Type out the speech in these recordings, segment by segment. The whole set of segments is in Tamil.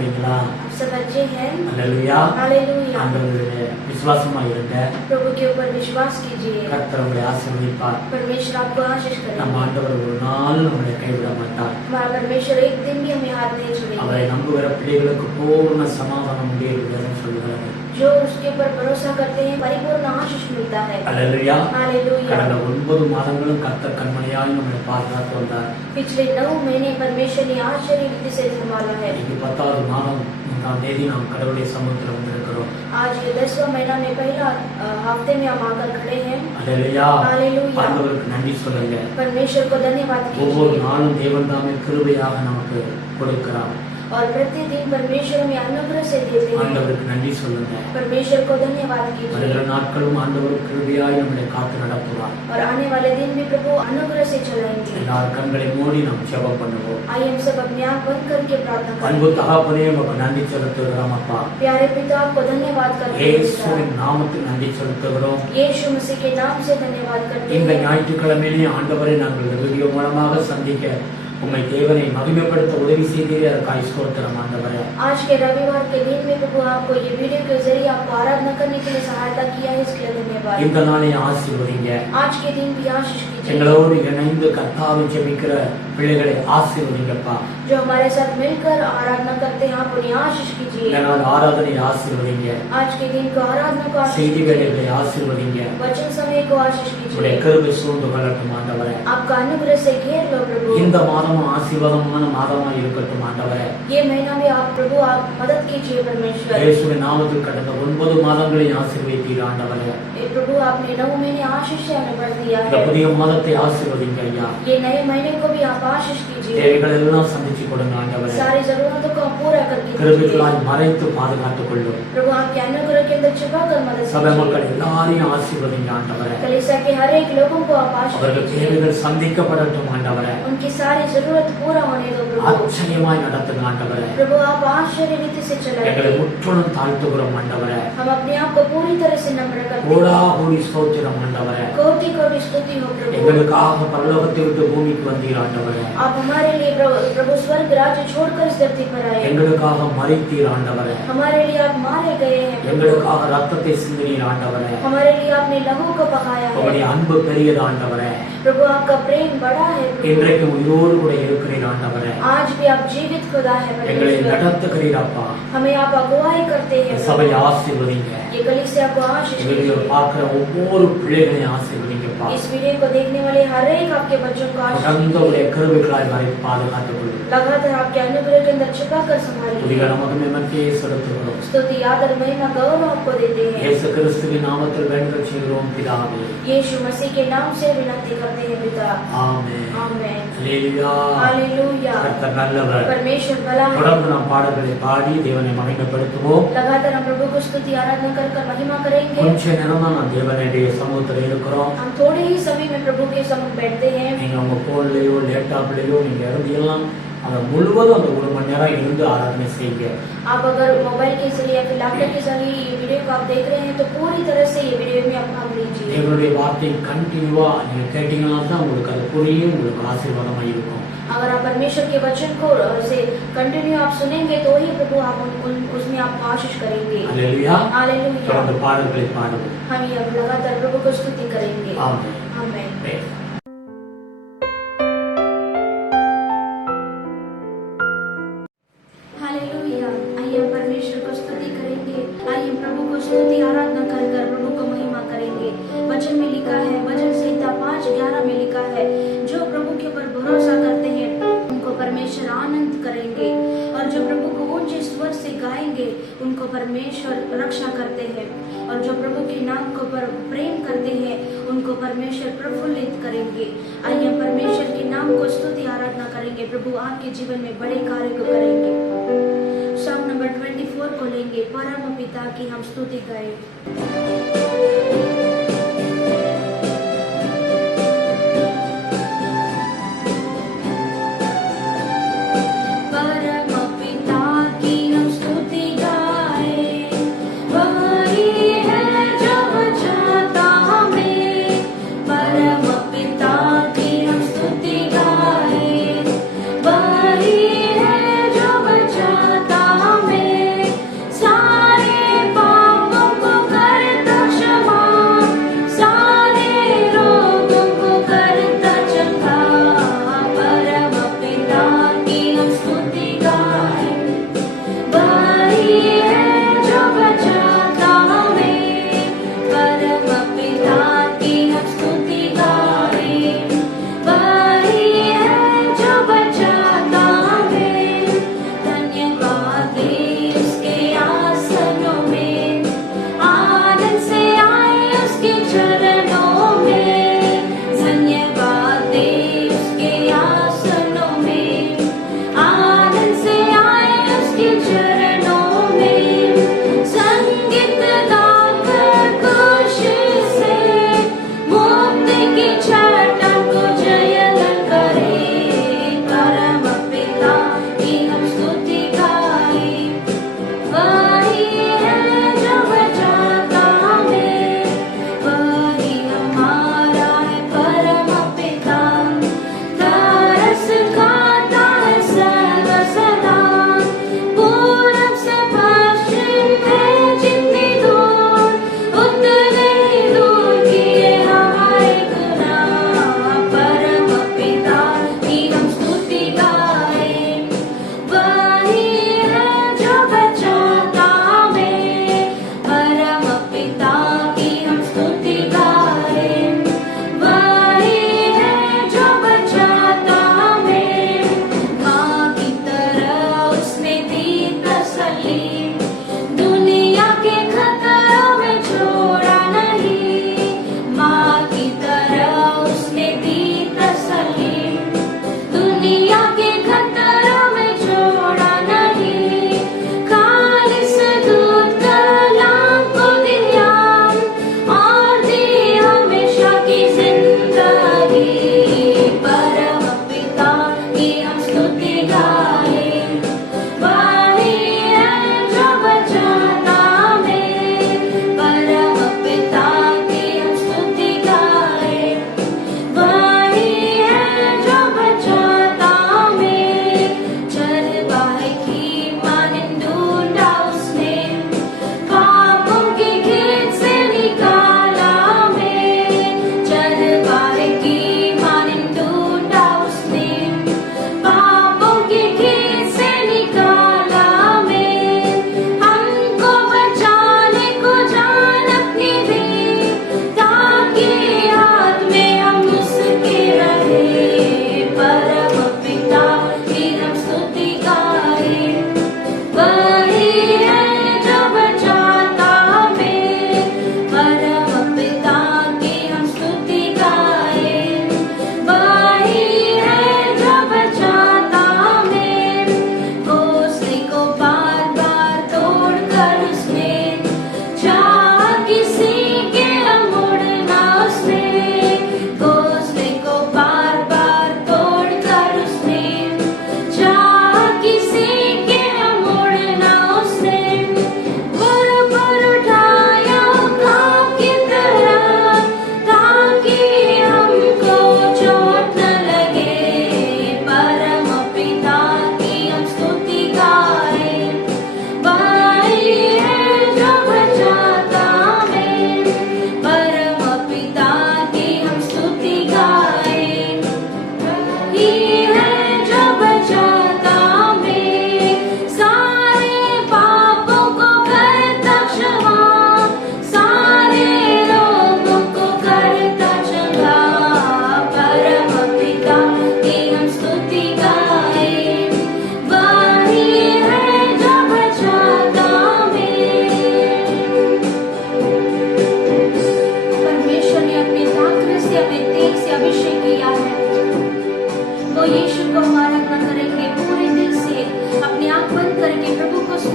இருக்கிறீங்களா? सब अच्छे हैं। அல்லேலூயா. हालेलुया। ஆண்டவருடைய விசுவாசமா இருங்க. प्रभु के ऊपर विश्वास कीजिए। கர்த்தர் உங்களை ஆசீர்வதிப்பார். परमेश्वर आपको आशीष करेगा। நம்ம ஆண்டவர் ஒரு நாள் நம்மளை கைவிட மாட்டார். हमारा परमेश्वर एक दिन भी हमें हाथ नहीं छोड़ेगा। அவரை நம்புகிற பிள்ளைகளுக்கு பூர்ண சமாதானம் உண்டு என்று வேதம் சொல்கிறது. जो उसके ऊपर भरोसा करते हैं परिपूर्ण आशीष मिलता है। அல்லேலூயா. हालेलुया। கடந்த 9 மாதங்களும் கர்த்தர் கண்மணியாய் நம்மை பாதுகாத்து வந்தார். पिछले 9 महीने परमेश्वर ने आश्चर्य रीति से संभाला है। இது 10வது மாதம் 3ஆம் தேதி நாம் கடவுளுடைய சமூகத்தில் வந்திருக்கிறோம். आज ये 10वां महीना में पहला हफ्ते में हम आकर खड़े हैं। அல்லேலூயா. हालेलुया। ஆண்டவருக்கு நன்றி சொல்லுங்க. परमेश्वर को धन्यवाद ஒவ்வொரு कीजिए। நாளும் தேவன் தாமே கிருபையாக நமக்கு கொடுக்கிறார். और प्रतिदिन परमेश्वर हमें अनुग्रह से देते हैं। ஆண்டவருக்கு நன்றி சொல்லுங்க. परमेश्वर को धन्यवाद कीजिए। வருகிற நாட்களும் ஆண்டவர் கிருபையாய் நம்மை காத்து நடத்துவார். और आने वाले दिन भी प्रभु अनुग्रह से चलाएंगे। எல்லார் கண்களை மூடி நாம் ஜெபம் பண்ணுவோம். आइए हम सब अपने आप बंद करके प्रार्थना அன்பு करें। தகப்பனே உமக்கு நன்றி செலுத்துகிறோம் அப்பா. प्यारे पिता आपको धन्यवाद करते हैं। இயேசுவின் நாமத்தில் நன்றி செலுத்துகிறோம். यीशु मसीह के नाम से धन्यवाद करते இந்த हैं। ஞாயிற்றுக்கிழமையிலே ஆண்டவரை நாங்கள் இந்த வீடியோ மூலமாக சந்திக்க உம்மை தேவனை மகிமைப்படுத்த உதவி செய்தீரே, அதற்காக ஸ்தோத்திரம் ஆண்டவரே. आज के रविवार के दिन में प्रभु आपको ये वीडियो के जरिए आपको आराधना करने के लिए सहायता किया है, इसके लिए धन्यवाद। இந்த நாளை ஆசீர்வதிங்க. आज के दिन भी आशीष कीजिए। எங்களோடு இணைந்து கர்த்தாவை ஜெபிக்கிற பிள்ளைகளை ஆசீர்வதிங்கப்பா. जो हमारे साथ मिलकर आराधना करते हैं आप उन्हें आशीष कीजिए। இந்த நாள் ஆராதனை ஆசீர்வதிங்க. आज के दिन को आराधना को आशीष செய்தி कीजिए। வேளைகளை ஆசீர்வதிங்க. वचन समय को आशीष உடைய कीजिए। கிருபை சூழ்ந்து கொள்ளட்டும் ஆண்டவரே. आपका अनुग्रह से घेर लो प्रभु। இந்த மாதமும் ஆசீர்வாதமான மாதமா இருக்கட்டும் ஆண்டவரே. ये महीना भी आप प्रभु आप मदद कीजिए परमेश्वर। இயேசுவின் நாமத்தில் கடந்த 9 மாதங்களை ஆசீர்வதித்தீர் ஆண்டவரே. ये प्रभु आपने 9 महीने आशीष से हमें भर दिया இந்த है। புதிய மாதத்தை ஆசீர்வதிங்க ஐயா. ये नए महीने को भी आप आशीष कीजिए। தேவைகள் எல்லாம் சந்திச்சு கொடுங்க ஆண்டவரே. सारी जरूरतों को पूरा करके दीजिए। கிருபைகளால் மறைத்து பாதுகாத்துக் கொள்ளும். प्रभु आपके अनुग्रह के अंदर छिपा कर मदद சபை மக்கள் कीजिए। எல்லாரையும் ஆசீர்வதிங்க ஆண்டவரே. कलीसिया के हर एक लोगों को आप आशीष அவர்கள் कीजिए। தேவைகள் சந்திக்கப்படட்டும் ஆண்டவரே. उनकी सारी जरूरत पूरा होने दो प्रभु। ஆச்சரியமாய் நடத்துங்க ஆண்டவரே. प्रभु आप आश्चर्य रीति से எங்களை चलाइए। முற்றிலும் தாழ்த்துகிறோம் ஆண்டவரே. हम अपने आप को पूरी तरह से नम्र करते கோடா हैं। கோடி ஸ்தோத்திரம் ஆண்டவரே. कोटि कोटि स्तुति हो प्रभु। எங்களுக்காக பரலோகத்தை விட்டு பூமிக்கு வந்தீர் ஆண்டவரே. आप हमारे लिए प्रभु स्वर्ग राज्य छोड़कर इस धरती पर आए। எங்களுக்காக மரித்தீர் ஆண்டவரே. हमारे लिए आप मारे गए हैं प्रभु। எங்களுக்காக ரத்தத்தை சிந்தினீர் ஆண்டவரே. हमारे लिए आपने लहू को बहाया உங்களுடைய है। அன்பு பெரியது ஆண்டவரே. प्रभु आपका प्रेम बड़ा है प्रभु। இன்றைக்கு உயிரோடு கூட இருக்கிறீர் ஆண்டவரே. आज भी आप जीवित खुदा है எங்களை परमेश्वर। நடத்துகிறீர் அப்பா. हमें आप अगुवाई करते हैं இந்த प्रभु। சபையை ஆசீர்வதிங்க. ये कलीसिया को आशीष வீடியோ कीजिए। பார்க்கிற ஒவ்வொரு பிள்ளைகளையும் ஆசீர்வதிங்கப்பா. इस वीडियो को देखने वाले हर एक आपके बच्चों को आशीष தொடர்ந்து कीजिए। உடைய கிருபைகளாய் மறைத்து பாதுகாத்துக் கொள்ளும். लगातार आपके अनुग्रह के अंदर छिपा कर संभालिए। துதிகர மகிமைக்கே செலுத்துகிறோம். स्तुति आदर महिमा गौरव आपको देते हैं। இயேசு கிறிஸ்துவின் நாமத்தில் வேண்டுதல் செய்கிறோம் பிதாவே. यीशु मसीह के नाम से विनती करते हैं पिता। ஆமென். आमेन। அல்லேலூயா. हालेलुया। கர்த்தர் நல்லவர். परमेश्वर भला है। தொடர்ந்து நாம் பாடல்களை பாடி தேவனை மகிமைப்படுத்துவோம். लगातार हम प्रभु को स्तुति आराधना कर कर महिमा करेंगे। கொஞ்ச நேரம் தான் நாம் தேவனுடைய சமூகத்தில் இருக்கிறோம். हम थोड़े ही समय में प्रभु के सम्मुख बैठते हैं। நீங்க உங்க போன்லயோ லேப்டாப்லயோ நீங்க இருந்தீங்கன்னா அதை முழுவதும் அந்த 1 மணி நேரம் இருந்து ஆராதனை செய்யுங்க. आप अगर मोबाइल के जरिए या फिर लैपटॉप के जरिए ये वीडियो को आप देख रहे हैं तो पूरी तरह से ये वीडियो में आप भाग लीजिए। தேவனுடைய வார்த்தை கண்டினியூவா நீங்க கேட்டீங்கன்னா தான் உங்களுக்கு அது புரியும், உங்களுக்கு ஆசீர்வாதமா இருக்கும். अगर आप परमेश्वर के वचन को से कंटिन्यू आप सुनेंगे तो ही प्रभु आप उसमें आपको आशीष करेंगे। அல்லேலூயா. हालेलुया। தொடர்ந்து பாடல்களை பாடுவோம். हम ये अब लगातार प्रभु को स्तुति करेंगे। ஆமென். आमेन। हालेलुया। आइए हम परमेश्वर को स्तुति करेंगे। आइए हम प्रभु को स्तुति आराधना कर कर प्रभु को महिमा करेंगे। वचन में लिखा है, भजन संहिता 5:11 में लिखा है, जो प्रभु के ऊपर भरोसा करते हैं उनको परमेश्वर आनंद करेंगे, और जो प्रभु को ऊंचे स्वर से गाएंगे उनको परमेश्वर रक्षा करते हैं, और जो प्रभु के नाम को प्रेम करते हैं उनको परमेश्वर प्रफुल्लित करेंगे। आइए हम परमेश्वर के नाम को स्तुति आराधना करेंगे। प्रभु आपके जीवन में बड़े कार्य को करेंगे। सॉन्ग नंबर 24 को लेंगे, परम पिता की हम स्तुति गाएं। वही है जो बचाता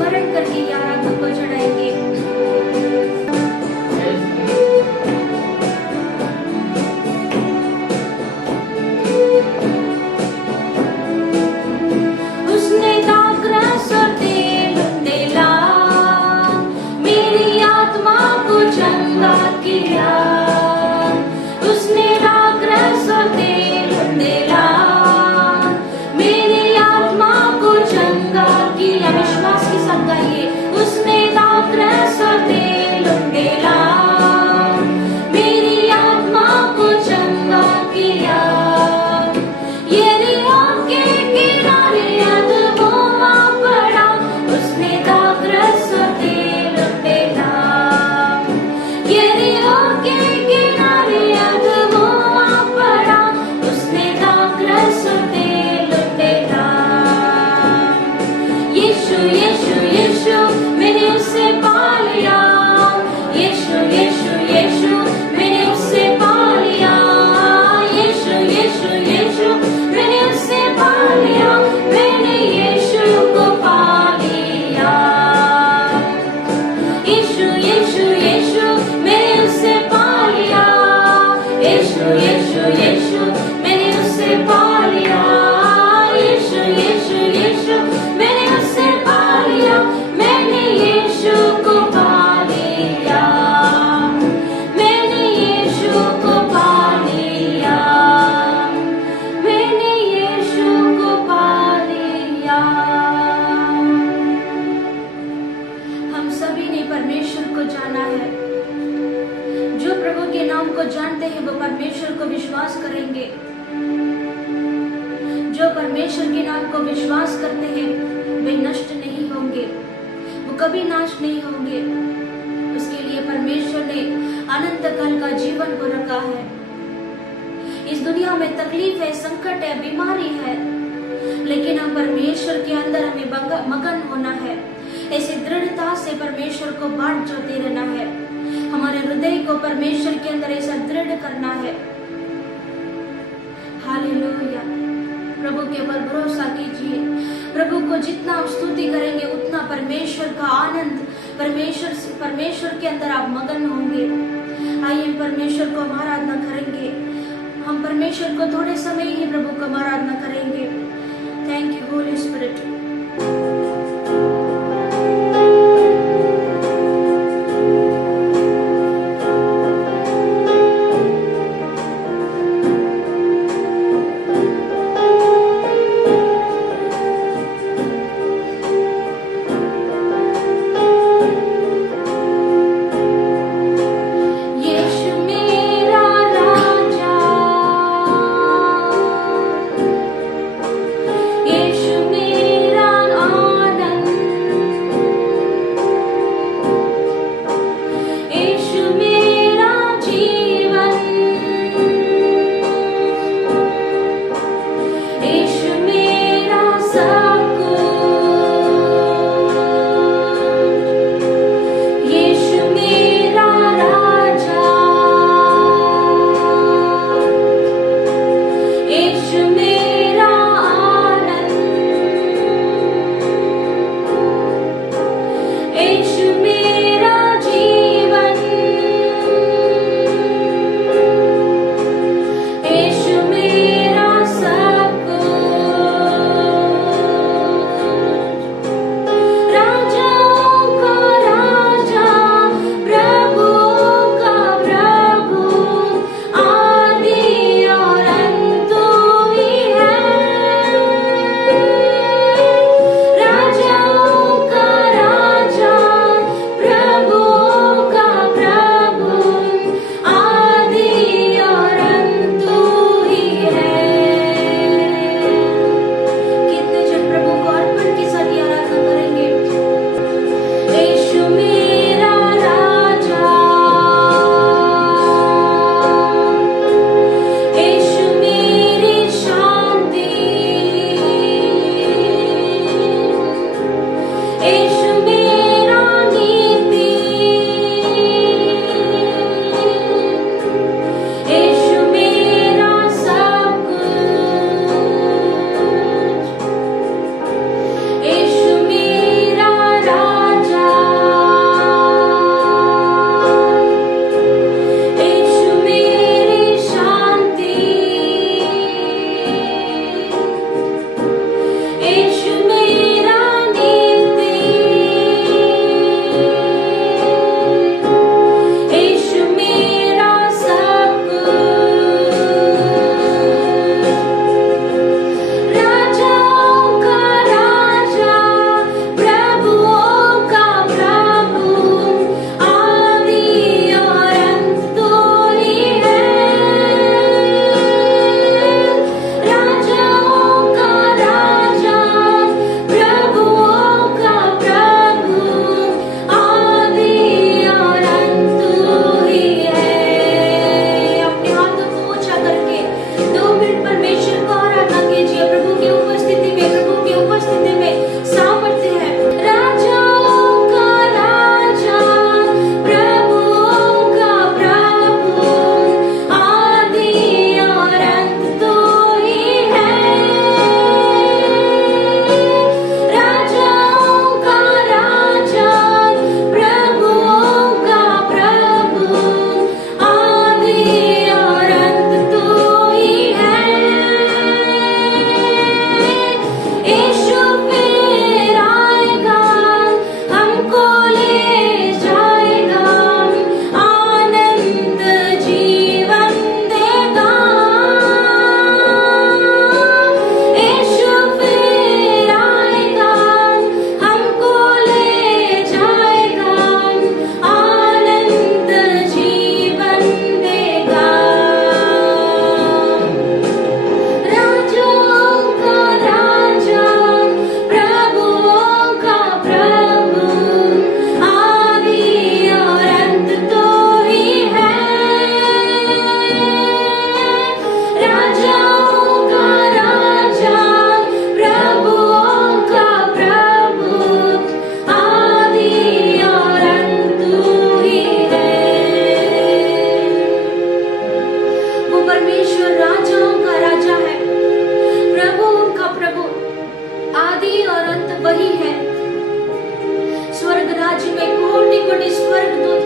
स्मरण करके ये आराधना को चढ़ाएंगे। उसने दाखरस और तेल उंडेला, मेरी आत्मा को चंगा किया। उसने दाखरस और तेल उंडेला, मेरी आत्मा को चंगा किया। विश्वास के साथ गाइए। उसने दाखरस और तेल उंडेला, मेरी आत्मा को चंगा किया। यरीहो के किनारे अधमोआ पड़ा, उसने दाखरस और तेल उंडेला। यरीहो के किनारे अधमोआ पड़ा, उसने दाखरस और तेल उंडेला। यीशु यीशु यीशु मैंने उसे पा लिया। यीशु यीशु यीशु मैंने उसे पा लिया। यीशु यीशु यीशु मैंने उसे पा लिया। मैंने यीशु को पा लिया। यीशु यीशु यीशु मैंने उसे पा लिया। यीशु यीशु यीशु मैंने उसे पा लिया। यीशु यीशु यीशु मैंने उसे पा लिया। मैंने यीशु को पा लिया। मैंने यीशु को पा लिया। मैंने यीशु को पा लिया। हम सभी ने परमेश्वर को जाना है। जो प्रभु के नाम को जानते हैं वो परमेश्वर को विश्वास करेंगे। जो परमेश्वर के नाम को विश्वास करते हैं वे नष्ट नहीं होंगे, वो कभी नाश नहीं होंगे। उसके लिए परमेश्वर ने अनंत काल का जीवन को रखा है। इस दुनिया में तकलीफ है, संकट है, बीमारी है, लेकिन हम परमेश्वर के अंदर हमें मगन होना है। ऐसी दृढ़ता से परमेश्वर को बाट जोते रहना है। हमारे हृदय को परमेश्वर के अंदर ऐसा दृढ़ करना है। हालेलुया। प्रभु के ऊपर भरोसा कीजिए। प्रभु को जितना आप स्तुति करेंगे उतना परमेश्वर का आनंद, परमेश्वर के अंदर आप मगन होंगे। आइए परमेश्वर को हम आराधना करेंगे। हम परमेश्वर को थोड़े समय ही प्रभु को आराधना करेंगे। Thank you holy spirit. Yeshu मेरा राजा, यीशु मेरा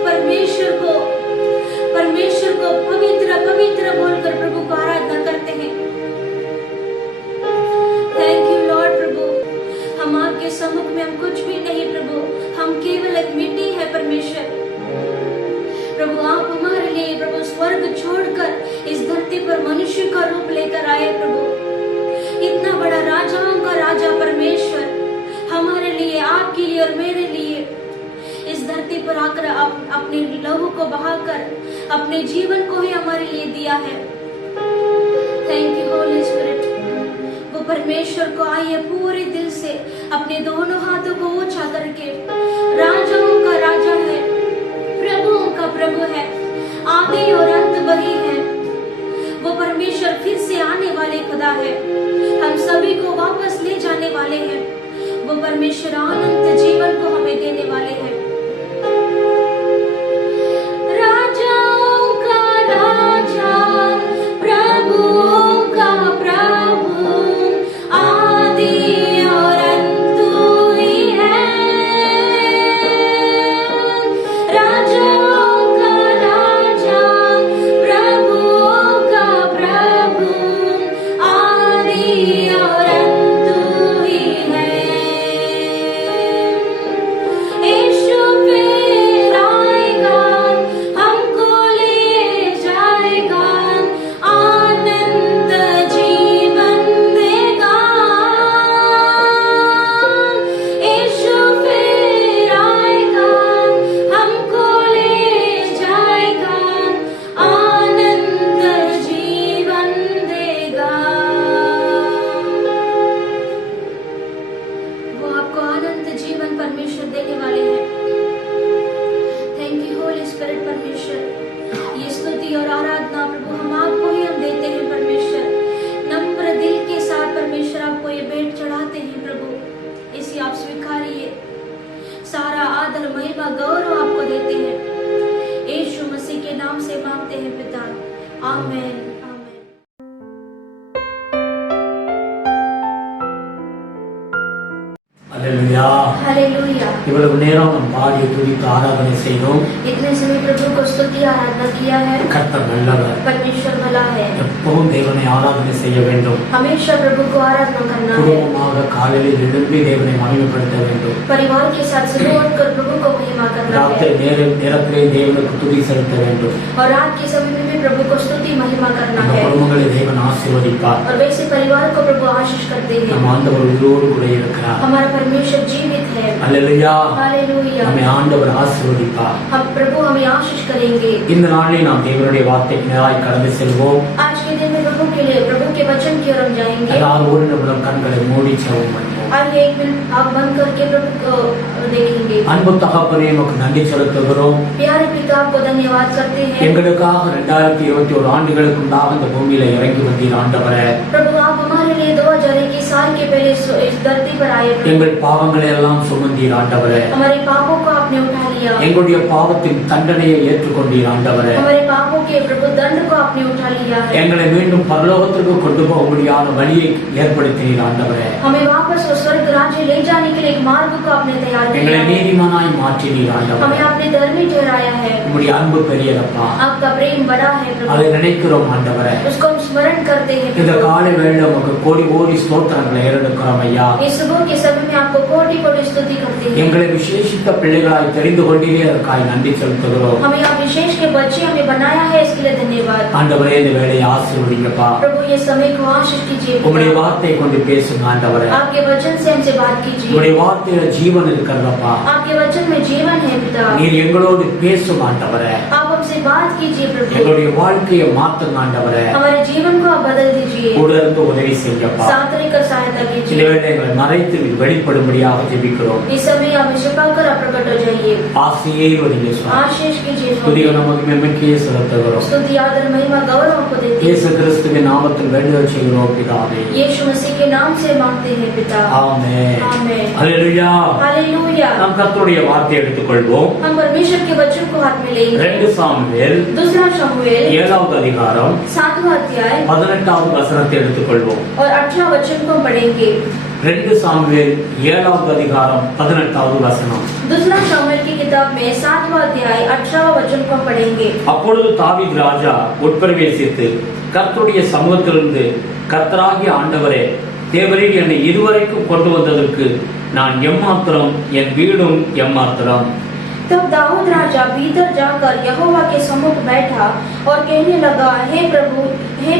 परमेश्वर को पवित्र पवित्र बोलकर प्रभु को आराधना करते हैं। थैंक यू लॉर्ड प्रभु, हम आपके सम्मुख में हम कुछ भी नहीं प्रभु, हम केवल एक मिट्टी है परमेश्वर। प्रभु आप हमारे लिए प्रभु स्वर्ग छोड़कर इस धरती पर मनुष्य का रूप लेकर आए प्रभु। इतना बड़ा राजाओं का राजा परमेश्वर हमारे लिए, आपके लिए और मेरे लिए इस धरती पर आकर अपने लहू को बहाकर अपने जीवन को ही हमारे लिए दिया है। Thank you holy spirit. वो परमेश्वर को आइए पूरे दिल से अपने दोनों हाथों को ऊंचा करके, राजाओं का राजा है, प्रभुओं का प्रभु है, आदि और अंत वही है। वो परमेश्वर फिर से आने वाले खुदा है, हम सभी को वापस ले जाने वाले हैं। वो परमेश्वर अनंत जीवन को हमें देने वाले हैं। राजाओं का राजा, प्रभुओं का प्रभु, आदि और अंत तू ही है। राजाओं का राजा, प्रभुओं का प्रभु, आदि और अंत तू ही है। यीशु फिर आएगा, हमको ले जाएगा, आनंद जीवन देगा। यीशु फिर आएगा, हमको ले जाएगा, आनंद जीवन देगा। वो आपको अनंत जीवन परमेश्वर देने वाले हैं। थैंक यू होली स्पिरिट परमेश्वर। ये स्तुति और आराधना प्रभु हम आपको ही हम देते हैं परमेश्वर। नम्र दिल के साथ परमेश्वर आपको ये भेंट चढ़ाते हैं प्रभु, इसे आप स्वीकारिए। सारा आदर महिमा गौरव आपको देते हैं। यीशु मसीह के नाम से मांगते हैं पिता, आमीन। அல்லேலூயா. हालेलुया। இவ்வளவு நேரம் நம் பாடி துதித்து ஆராதனை செய்தோம். इतने समय प्रभु को स्तुति आराधना किया है। கர்த்தர் நல்லவர். परमेश्वर भला है। எப்பவும் தேவனை ஆராதனை செய்ய வேண்டும். हमेशा प्रभु को आराधना करना है। குடும்பமாக காலையில் எழும்பி தேவனை மகிமைப்படுத்த வேண்டும். परिवार के साथ सुबह उठकर प्रभु को महिमा करना है। ராத்திரி நேரத்திலே தேவனுக்கு துதி செலுத்த வேண்டும். और रात के समय में भी प्रभु को स्तुति महिमा करना நம்ம है। குடும்பங்களை தேவன் ஆசீர்வதிப்பார். और वैसे परिवार को प्रभु आशीष करते हैं। நம்ம ஆண்டவர் உயிரோடு கூட இருக்கிறார். हमारा परमेश्वर जीवित है। அல்லேலூயா. हालेलुया। நம்மை ஆண்டவர் ஆசீர்வதிப்பார். हम प्रभु हमें आशीष करेंगे। இந்த நாளில் நாம் தேவனுடைய வார்த்தைக்கு நேராய் கடந்து செல்வோம். आज के दिन में प्रभु के लिए प्रभु के वचन की ओर हम जाएंगे। எல்லாரும் ஒரு நிமிடம் கண்களை மூடி ஜெபம் பண்ணுவோம். आइए एक मिनट आप बंद करके प्रभु को देखेंगे। அன்பு தகப்பனே உமக்கு நன்றி செலுத்துகிறோம். प्यारे पिता आपको धन्यवाद करते हैं। எங்களுக்காக 2021 ஆண்டுகளுக்கு முன்பாக இந்த பூமியில இறங்கி வந்தீர் ஆண்டவரே. प्रभु आप हमारे लिए 2021 साल के पहले इस धरती पर आए। எங்கள் பாவங்களை எல்லாம் சுமந்தீர் ஆண்டவரே. हमारे पापों को आपने उठा लिया। எங்களுடைய பாவத்தின் தண்டனையை ஏற்றுக்கொண்டீர் ஆண்டவரே. हमारे पापों के प्रभु दंड को आपने उठा लिया है। எங்களை மீண்டும் பரலோகத்திற்கு கொண்டு போக முடியாத வழியை ஏற்படுத்தினீர் ஆண்டவரே. हमें वापस वो स्वर्ग राज्य ले जाने के लिए एक मार्ग को आपने तैयार किया எங்களை है। நீதிமானாய் மாற்றினீர் ஆண்டவரே. हमें आपने धर्मी ठहराया है। உம்முடைய அன்பு பெரியதப்பா. आपका प्रेम बड़ा है அதை प्रभु, நினைக்கிறோம் ஆண்டவரே. उसको हम स्मरण करते हैं இந்த प्रभु। காலை வேளையில உமக்கு கோடி கோடி ஸ்தோத்திரங்களை ஏறெடுக்கிறோம் ஐயா. इस सुबह के समय में आपको कोटि कोटि स्तुति करते हैं। எங்களை விசேஷித்த பிள்ளைகளாய் தெரிந்து கொண்டீரே அதற்காக நன்றி செலுத்துகிறோம். हमें आप विशेष के बच्चे हमें बनाया है, इसके लिए धन्यवाद। ஆண்டவரே இந்த வேளையை ஆசீர்வதிங்கப்பா. प्रभु ये समय को आशीष कीजिए உம்முடைய पिता। வார்த்தை கொண்டு பேசுங்க ஆண்டவரே. आपके वचन से हमसे बात कीजिए। உம்முடைய வார்த்தையில ஜீவன் இருக்கிறதப்பா. आपके वचन में जीवन है पिता। நீர் எங்களோடு பேசும் ஆண்டவரே. आप हमसे बात कीजिए प्रभु। எங்களுடைய வாழ்க்கையை மாத்துங்க ஆண்டவரே. हमारे जीवन को आप बदल दीजिए। கூட இருந்து உதவி செய்யப்பா. साथ रहकर सहायता இந்த कीजिए। வேளை எங்களை மறைத்து வெளிப்படும்படியாக ஜெபிக்கிறோம். इस समय आप छिपा कर आप प्रकट हो जाइए। ஆசீர்வதிங்க சுவாமி. आशीष कीजिए துதிக स्वामी। நமக்கு மென்மைக்கே செலுத்துகிறோம். स्तुति आदर महिमा गौरव आपको देते हैं। இயேசு கிறிஸ்துவின் நாமத்தில் வேண்டுதல் செய்கிறோம் பிதாவே. यीशु मसीह के नाम से मांगते हैं पिता, ஆமென். आमेन। அல்லேலூயா. हालेलुया। நாம் கர்த்தருடைய வார்த்தையை எடுத்துக்கொள்வோம். हम परमेश्वर के वचन को हाथ में लेंगे। 2 சாமுவேல் दूसरा शमूएल 7வது அதிகாரம் 7वां अध्याय 18வது வசனத்தை எடுத்துக்கொள்வோம். और 18वां वचन को हम पढ़ेंगे। 2 சாமுவேல் 7வது அதிகாரம் 18வது வசனம். दूसरा शमूएल की किताब में 7वां अध्याय 18वां वचन को पढ़ेंगे। அப்பொழுது தாவீது ராஜா உட்பிரவேசித்து கர்த்தருடைய சமூகத்திலிருந்து, கர்த்தராகிய ஆண்டவரே, தேவரீர் என்னை இதுவரைக்கும் கொண்டு வந்ததற்கு நான் எம்மாத்திரம், என் வீடும் எம்மாத்திரம். तब दाऊद राजा भीतर जाकर यहोवा के सम्मुख बैठा और कहने लगा, हे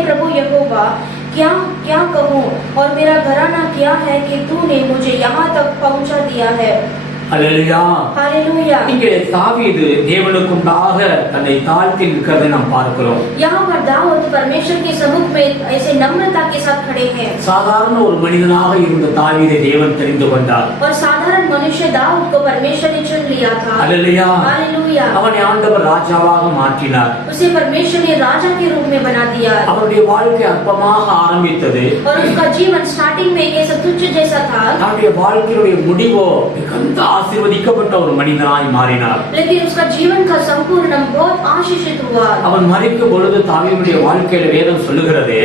प्रभु यहोवा, क्या क्या कहूँ, और मेरा घराना क्या है कि तूने मुझे यहाँ तक पहुँचा दिया है। அல்லேலூயா. हालेलुया। இங்கே தாவீது தேவனுக்குண்டாக தன்னை தாழ்த்தி நிற்கிறதை நாம் பார்க்கிறோம். यहाँ पर दाऊद परमेश्वर के सम्मुख में ऐसे नम्रता के साथ खड़े हैं। சாதாரண ஒரு மனிதனாக இருந்த தாவீதை தேவன் தெரிந்து கொண்டார். और साधारण मनुष्य दाऊद को परमेश्वर ने चुन लिया था। அல்லேலூயா. हालेलुया। அவனை ஆண்டவர் ராஜாவாக மாற்றினார். उसे परमेश्वर ने राजा के रूप में बना दिया। அவனுடைய வாழ்க்கை அற்பமாக ஆரம்பித்தது. और उसका जीवन स्टार्टिंग में कैसा तुच्छ जैसा था, அவனுடைய வாழ்க்கையுடைய முடிவோ மிகுந்த ஆசீர்வதிக்கப்பட்ட ஒரு மனிதனாய் மாறினார். लेकिन उसका जीवन का संपूर्ण बहुत आशीषित हुआ। அவன் மரிக்கும் பொழுது தாவீதுடைய வாழ்க்கையில வேதம் சொல்லுகிறது,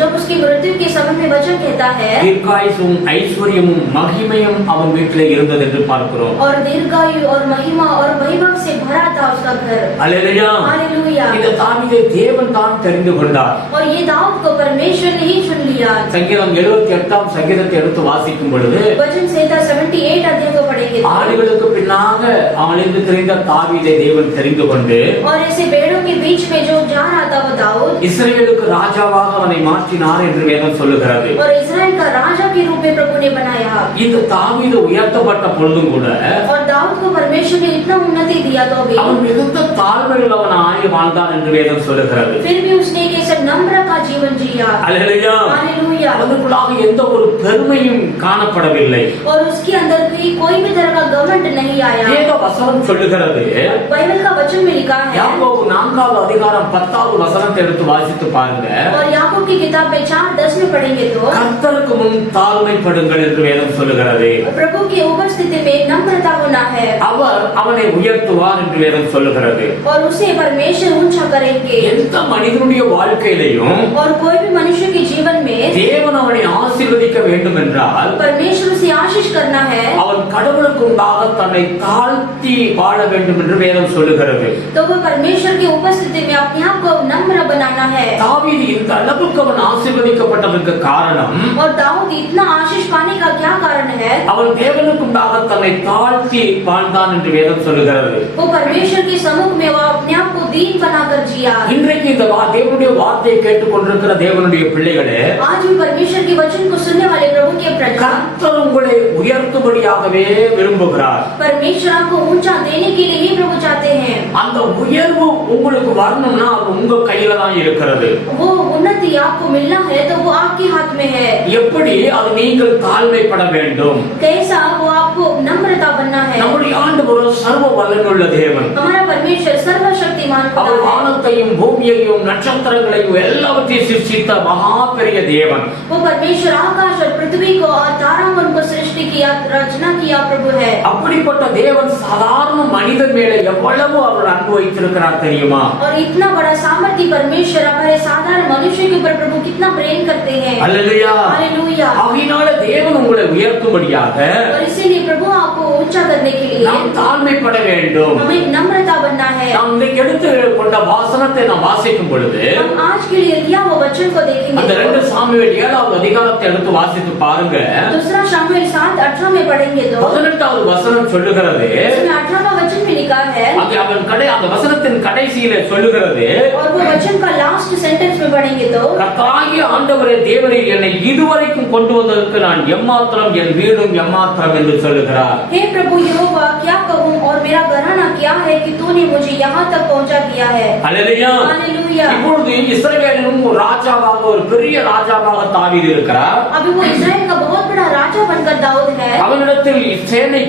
जब उसकी मृत्यु के समय में वचन कहता है, தீர்க்காயுசும் ஐஸ்வர்யமும் மகிமையும் அவன் வீட்டிலே இருந்தது என்று பார்க்கிறோம். और दीर्घायु और महिमा और वैभव से भरा था उसका घर। அல்லேலூயா. हालेलुया। இந்த தாவீதை தேவன் தான் தெரிந்து கொண்டார். और ये दाऊद को परमेश्वर ने ही चुन लिया। சங்கீதம் 78ஆம் சங்கீதத்தை எடுத்து வாசிக்கும் பொழுது, वचन संहिता 78 अध्याय को पढ़ेंगे तो, ஆடுகளுக்கு பின்னாக அவனுக்கு தெரிந்த தாவீதை தேவன் தெரிந்து கொண்டு, और ऐसे भेड़ों के बीच में जो जा रहा था वो दाऊद, இஸ்ரவேலுக்கு ராஜாவாக அவனை மாற்றினார் என்று வேதம் சொல்லுகிறது. और इस्राएल का राजा के रूप में प्रभु ने बनाया। இந்த தாவீது உயர்த்தப்பட்ட பொழுதும் கூட और दाऊद को परमेश्वर ने इतना उन्नति दिया तो भी அவன் மிகுந்த தாழ்மையுள்ளவனாய் வாழ்ந்தான் என்று வேதம் சொல்லுகிறது. फिर भी उसने एक ऐसा नम्र का जीवन जिया। அல்லேலூயா. हालेलुया। அவனுக்குள்ளாக எந்த ஒரு பெருமையும் காணப்படவில்லை. और उसके अंदर भी कोई भी तरह का घमंड नहीं आया। வேத வசனம் சொல்லுகிறது, बाइबल का वचन में लिखा है, யாக்கோபு 4வது அதிகாரம் 10வது வசனத்தை எடுத்து வாசித்து பாருங்க. और याकूब की किताब में 4:10 में पढ़ेंगे तो, கர்த்தருக்கு முன் தாழ்மைப்படுங்கள் என்று வேதம் சொல்லுகிறது. प्रभु की उपस्थिति में नम्रता होना है। அவர் அவனை உயர்த்துவார் என்று வேதம் சொல்லுகிறது. और उसे परमेश्वर ऊंचा करेंगे। எந்த மனிதனுடைய வாழ்க்கையிலையும் और कोई भी मनुष्य के जीवन में தேவன் அவனை ஆசீர்வதிக்க வேண்டும் என்றால் परमेश्वर से आशीष करना है, அவன் கடவுளுக்கு உண்டாக தன்னை தாழ்த்தி வாழ வேண்டும் என்று வேதம் சொல்லுகிறது. तो वो परमेश्वर की उपस्थिति में अपने आप को नम्र बनाना है। தாவீது இந்த அளவுக்கு அவன் ஆசீர்வதிக்கப்பட்டதற்கு காரணம், और दाऊद इतना आशीष पाने का क्या कारण है, அவன் தேவனுக்கு உண்டாக தன்னை தாழ்த்தி வாழ்ந்தான் என்று வேதம் சொல்லுகிறது. वो परमेश्वर के सम्मुख में वो अपने आप को दीन बनाकर जिया। இன்றைக்கு இந்த தேவனுடைய வார்த்தையை கேட்டுக்கொண்டிருக்கிற தேவனுடைய பிள்ளைகளே, आज भी परमेश्वर के वचन को सुनने वाले प्रभु के प्रजा, கர்த்தர் உங்களை உயர்த்தும்படியாகவே விரும்புகிறார். परमेश्वर आपको ऊंचा देने के लिए ही प्रभु चाहते हैं। அந்த உயர்வு உங்களுக்கு வரணும்னா அது உங்க கையில தான் இருக்கிறது. वो उन्नति आपको मिलना है तो वो आपके हाथ में है। எப்படி? அது நீங்கள் தாழ்மைப்பட வேண்டும். कैसा? वो आपको नम्रता बनना है। நம்முடைய ஆண்டவர் சர்வ வல்லமையுள்ள தேவன். हमारा परमेश्वर सर्वशक्तिमान அவர் खुदा है। வானத்தையும் பூமியையும் நட்சத்திரங்களையும் எல்லாவற்றையும் சிருஷ்டித்த மகா பெரிய தேவன். वो परमेश्वर आकाश और पृथ्वी को और तारागण को सृष्टि किया, रचना किया प्रभु है। அப்படிப்பட்ட தேவன் சாதாரண மனிதன் மேல எவ்வளவு அவர் அன்பு வைத்திருக்கிறார் தெரியுமா? और इतना बड़ा सामर्थ्य परमेश्वर हमारे साधारण मनुष्य के ऊपर प्रभु कितना प्रेम करते हैं। அல்லேலூயா. हालेलुया। ஆகையினால தேவன் உங்களை உயர்த்தும்படியாக और इसीलिए प्रभु आपको ऊंचा करने के लिए நாம் தாழ்மைப்பட வேண்டும். हमें नम्रता बनना है। நாம் இன்றைக்கு எடுத்து கொண்ட வாசனத்தை நாம் வாசிக்கும் பொழுது, हम आज के लिए लिया वो वचन को देखेंगे அந்த 2 तो, சாமுவேல் 7வது அதிகாரத்தை எடுத்து வாசித்து பாருங்க. दूसरा शमूएल 7:18 में पढ़ेंगे तो, 18வது வசனம் சொல்லுகிறது, इसमें 18वां वचन में लिखा है, அங்கே அந்த வசனத்தின் கடைசியில சொல்லுகிறது, और वो वचन का लास्ट सेंटेंस में पढ़ेंगे तो, கர்த்தராகிய ஆண்டவரே தேவரே என்னை இதுவரைக்கும் கொண்டு வந்ததற்கு நான் எம்மாத்திரம், என் வீடும் எம்மாத்திரம் என்று சொல்லுகிறார். हे प्रभु यहोवा, क्या कहूँ, और मेरा घराना क्या है कि तूने मुझे यहाँ तक पहुँचा दिया है। அல்லேலூயா. हालेलुया। இப்பொழுது இஸ்ரவேலிலும் ஒரு ராஜாவாக, ஒரு பெரிய ராஜாவாக தாவீது இருக்கிறார். अभी वो इस्राएल का बहुत बड़ा राजा बनकर दाऊद है, அவனிடத்தில் சேனை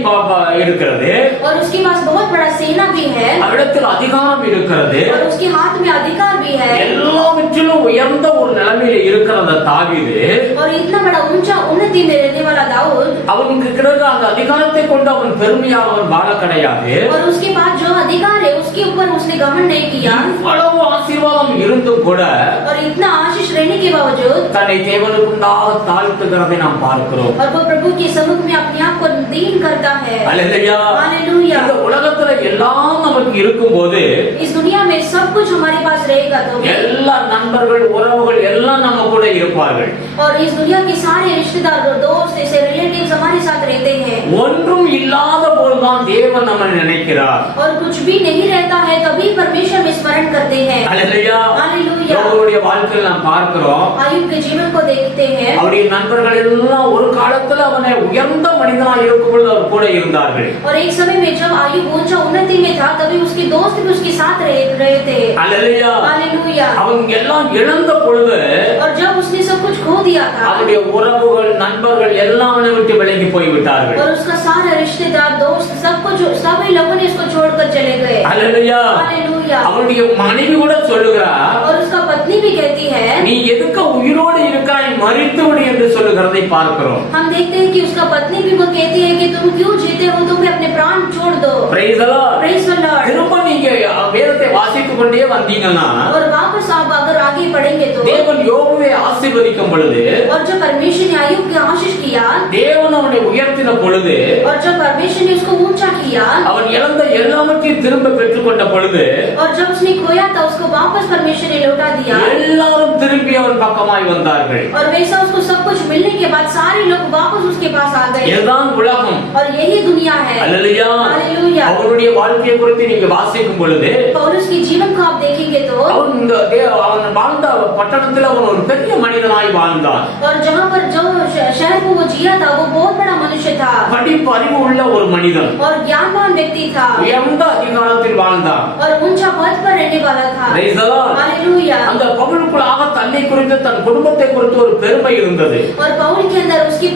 இருக்கிறது, और उसके पास बहुत बड़ा सेना भी है, அவனிடத்தில் அதிகாரம் இருக்கிறது. और उसके हाथ में अधिकार भी है। எல்லாவற்றிலும் உயர்ந்த ஒரு நிலைமையில இருக்கிற அந்த தாவீது, और इतना बड़ा ऊंचा उन्नति में रहने वाला दाऊद, அவனுக்கு கிடைத்த அந்த அதிகாரத்தை கொண்டு அவன் பெருமையாக அவன் வாழ கிடையாது. और उसके पास जो अधिकार है उसके उसके ऊपर उसने घमंड नहीं किया இவ்வளவு ஆசீர்வாதம் இருந்தும் கூட और इतना आशीष रहने के बावजूद தன்னை தேவனுக்குண்டாக தாழ்த்துகிறதை நாம் பார்க்கிறோம். और वो प्रभु के सम्मुख में अपने आप को दीन करता है. அல்லேலூயா. हालेलुया. இந்த உலகத்துல எல்லாம் நமக்கு இருக்கும்போது इस दुनिया में सब कुछ हमारे पास रहेगा तो எல்லா நண்பர்கள் உறவுகள் எல்லாம் நம்ம கூட இருப்பார்கள். और इस दुनिया के सारे रिश्तेदार दोस्त ऐसे रिलेटिव्स हमारे साथ रहते हैं. ஒன்றும் இல்லாத போதுதான் தேவன் நம்மை நினைக்கிறார். और कुछ भी नहीं रहता है तभी परमेश्वर में स्मरण करते हैं. அல்லேலூயா. हालेलुया. யோபுடைய வாழ்க்கையில் நாம் பார்க்கிறோம். आयुब के जीवन को देखते हैं. அவருடைய நண்பர்கள் எல்லாம் ஒரு காலத்துல அவனை உயர்ந்த மனிதனாக இருக்கும் பொழுது அவர் கூட இருந்தார்கள். और एक समय में जब आयुब ऊंचा उन्नति में था तभी उसके दोस्त भी उसके साथ रहे थे. அல்லேலூயா. हालेलुया. அவங்க எல்லாம் இழந்த பொழுது और जब उसने सब कुछ खो दिया था அவருடைய உறவுகள் நண்பர்கள் எல்லாம் அவனை விட்டு விலகி போய்விட்டார்கள். और उसका सारा रिश्तेदार दोस्त सभी लोगों ने उसको छोड़कर चले गए. அல்லேலூயா. हालेलुया. அவருடைய மனைவி கூட சொல்லுகிறார், और उसका पत्नी भी कहती है நீ எதுக்கு உயிரோடு இருக்காய், மரித்து விடு என்று சொல்லுகிறதை பார்க்கிறோம். हम देखते हैं कि उसका पत्नी भी वो कहती है कि तुम क्यों जीते हो, तुम अपने प्राण छोड़ दो. Praise the Lord. Praise the Lord. திரும்ப நீங்க வேதத்தை வாசித்துக் கொண்டே வந்தீங்கன்னா और वापस आप अगर आगे पढ़ेंगे तो தேவன் யோபுவை ஆசீர்வதிக்கும் பொழுது और जब परमेश्वर ने आयुब की आशीष किया தேவன் அவனை உயர்த்தின பொழுது और जब परमेश्वर ने उसको ऊंचा किया அவன் இழந்த எல்லாவற்றையும் திரும்ப பெற்றுக்கொண்ட பொழுது और जब उसने खोया था उसको वापस परमेश्वर ने लौटा दिया எல்லாரும் திரும்பி அவன் பக்கமாய் வந்தார்கள். और वैसा उसको सब कुछ मिलने के बाद सारे लोग वापस उसके पास आ गए. இதுதான் உலகம். और यही दुनिया है. அல்லேலூயா. हालेलुया. அவனுடைய வாழ்க்கையை குறித்து நீங்க வாசிக்கும் பொழுது पौलुस के जीवन को आप देखेंगे तो அவன் வாழ்ந்த பட்டணத்தில் அவன் ஒரு பெரிய மனிதனாய் வாழ்ந்தான். और जहाँ पर जो शहर को वो जिया था वो बहुत बड़ा मनुष्य था படிப்பு அறிவு உள்ள ஒரு மனிதன். और ज्ञानवान व्यक्ति था உயர்ந்த அதிகாரத்தில் வாழ்ந்தான். और ऊंचा पद पर रहने वाला था. Praise the Lord. हालेलुया. அந்த பவுலுக்குள்ளாக தன்னை குறித்து தன் குடும்பத்தை குறித்து ஒரு பெருமை இருந்தது. और पौल के अंदर उसके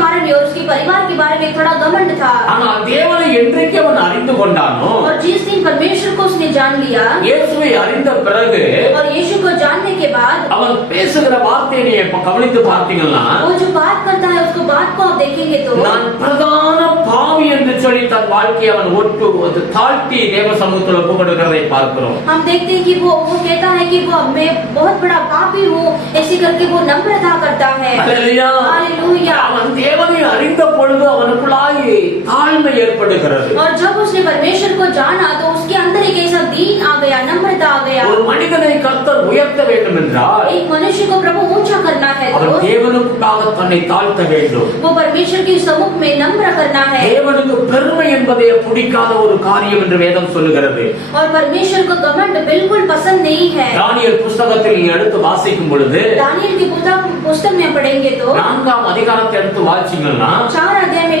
बारे में और उसके परिवार के बारे में थोड़ा घमंड था. ஆனால் தேவனை என்றைக்கு அவன் அறிந்து கொண்டானோ और जिस दिन परमेश्वर को उसने जान लिया இயேசுவை அறிந்த பிறகு और यीशु को जानने के बाद அவன் பேசுகிற வார்த்தையை நீங்க கவனித்து பார்த்தீங்கன்னா वो जो बात करता है उसको बात को आप देखेंगे तो நான் பிரதான பாவி என்று சொல்லி தன் வாழ்க்கையை அவன் தாழ்த்தி தேவ சமூகத்தில் ஒப்பு கொடுக்கிறதை பார்க்கிறோம். हम देखते हैं कि वो कहता है कि वो मैं बहुत बड़ा पापी हूँ ऐसे करके वो नम्रता करता है. அல்லேலூயா. हालेलुया. அவன் தேவனை அறிந்த பொழுது அவனுக்குள்ளாய் தாழ்மை ஏற்படுகிறது. और जब उसने परमेश्वर को जाना तो उसके अंदर एक ऐसा दीन आ गया, नम्रता आ गया. ஒரு மனிதனை கர்த்தர் உயர்த்த வேண்டும் என்றால் एक मनुष्य को प्रभु ऊंचा करना है तो அவன் தேவனுக்குள்ளாக தன்னை தாழ்த்த வேண்டும். वो परमेश्वर के सम्मुख में नम्र करना है. தேவனுக்கு பெருமை என்பதே பிடிக்காத ஒரு காரியம் என்று வேதம் சொல்லுகிறது. और परमेश्वर को घमंड बिल्कुल पसंद नहीं है. தானியேல் புத்தகத்தில் நீங்க எடுத்து வாசிக்கும் பொழுது दानियेल की पुस्तक में पढ़ेंगे तो 4ஆம் அதிகாரத்தை எடுத்து வாசிச்சீங்கன்னா 4 अध्याय में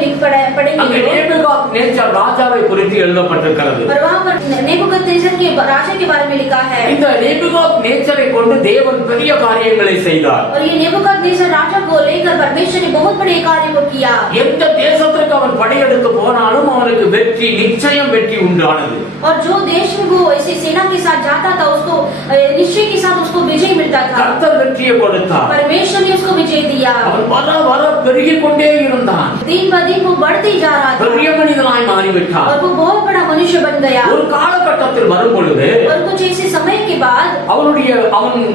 पढ़ेंगे அங்கே तो நேபுகாத்நேச்சர் ராஜாவை குறித்து எழுதப்பட்டிருக்கிறது. और वहाँ पर नेबुकदनेस्सर के राजा के बारे में लिखा है. இந்த நேபுகாத்நேச்சரை கொண்டு தேவன் பெரிய காரியங்களை செய்தார். और ये नेबुकदनेस्सर राजा को लेकर परमेश्वर ने बहुत बड़े कार्य को किया. எந்த தேசத்திற்கு அவன் படையெடுத்து போனாலும் அவனுக்கு வெற்றி, நிச்சயம் வெற்றி உண்டானது. और जो देश में वो ऐसे सेना के साथ जाता था उसको निश्चय के साथ उसको विजय मिलता था. கர்த்தர் வெற்றியை கொடுத்தார். परमेश्वर ने उसको विजय दिया. அவன் வர வர பெருகிக் கொண்டே இருந்தான். दिन ब दिन वो बढ़ते ही जा रहा था பெரிய மனிதனாய் மாறிவிட்டான். और वो बहुत बड़ा मनुष्य बन गया. ஒரு காலகட்டத்தில் வரும் பொழுது और कुछ ऐसे समय के बाद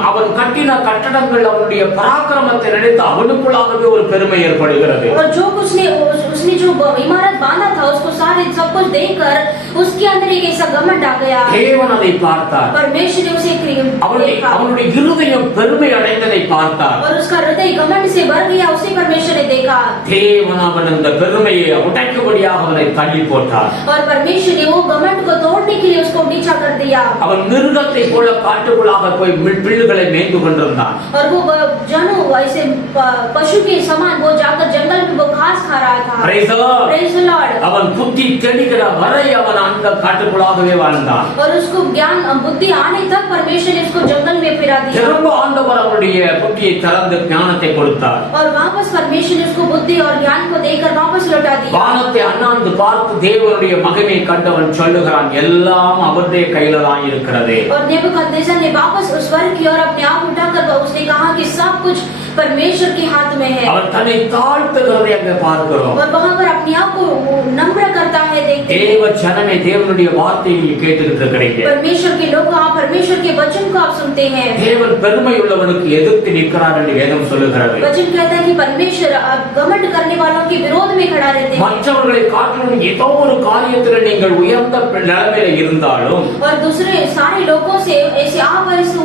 அவன் கட்டின கட்டடங்கள் அவனுடைய பராக்கிரமத்தை நினைத்து அவனுக்குள்ளாகவே ஒரு பெருமை ஏற்படுகிறது. और जो उसने जो इमारत बांधा था उसको सारे सब कुछ देखकर उसके अंदर एक ऐसा घमंड आ गया. தேவன் அதை பார்த்தார். परमेश्वर ने उसे देखा அவனுடைய இருதயம் பெருமை அடைந்ததை பார்த்தார். और उसका हृदय घमंड से भर गया. उसे परमेश्वर ने देखा தேவன் அவன் அந்த பெருமையை உடைக்கும்படியாக அவனை தள்ளி போட்டார். और परमेश्वर ने वो घमंड को तोड़ने के लिए उसको नीचा कर दिया. அவன் மிருகத்தை போல காட்டுக்குள்ளாக போய் பில்லுகளை மேய்ந்து கொண்டிருந்தான். और वो जानू ऐसे पशु के समान वो जाकर जंगल में वो घास खा रहा था. Praise the Lord. Praise the Lord. அவன் புத்தி தெளிகிற வரை அவன் அந்த காட்டுக்குள்ளாகவே வாழ்ந்தான். और उसको ज्ञान बुद्धि आने तक परमेश्वर ने उसको जंगल में फिरा दिया. திரும்ப ஆண்டவர் அவனுடைய புத்தியை திறந்து ஞானத்தை கொடுத்தார். और वापस परमेश्वर ने उसको बुद्धि और ज्ञान को देकर वापस लौटा दिया. வானத்தை அண்ணாந்து பார்த்து தேவனுடைய மகிமை கண்டவன் சொல்லுகிறான், எல்லாம் அவருடைய கையில தான் இருக்கிறது. और नेबुकदनेस्सर ने वापस उस स्वर्ग की ओर अपने आप उठाकर उसने कहा कि सब कुछ परमेश्वर के हाथ में है. அவன் தன்னை தாழ்த்துகிறதை அங்கே பார்க்கிறோம். और वहाँ पर अपने आप को नम्र करता है देखते हैं। தேவ ஜனமே, தேவனுடைய வார்த்தையை நீ கேட்டுக்கிட்டு இருக்கிறீங்க. परमेश्वर के लोग, आप परमेश्वर के वचन को आप सुनते हैं। தேவன் பெருமை உள்ளவனுக்கு எதிர்த்து நிற்கிறார் என்று வேதம் சொல்லுகிறது. वचन कहता है कि परमेश्वर घमंड करने वालों के विरोध में खड़ा रहते हैं। மற்றவர்களை காட்டிலும் ஏதோ ஒரு காரியத்தில் நீங்கள் உயர்ந்த நிலைமையில இருந்தாலும், और दूसरे सारे लोगों से ऐसे आप ऐसे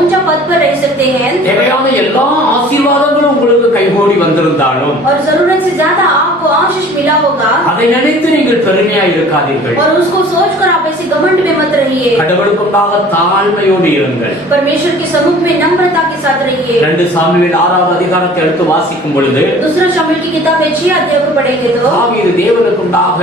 ऊंचा पद पर रह सकते हैं। தேவையான எல்லா ஆசீர்வாதங்களும் உங்களுக்கு கைகூடி வந்திருந்தாலும், और जरूरत से ज्यादा आपको आशीष मिला होगा, அதை நினைத்து நீங்கள் பெருமையா இருக்காதீர்கள். और उसको सोचकर आप ऐसे घमंड में मत रहिए। கடவுளுக்குண்டாக தாழ்மையோடு இருங்கள். परमेश्वर के सम्मुख में नम्रता के साथ रहिए। 2 சாமுவேல் 6வது அதிகாரத்தை எடுத்து வாசிக்கும் பொழுது, दूसरा शमूएल की किताब 6 अध्याय को पढ़ेंगे तो தாவீது தேவனுக்குண்டாக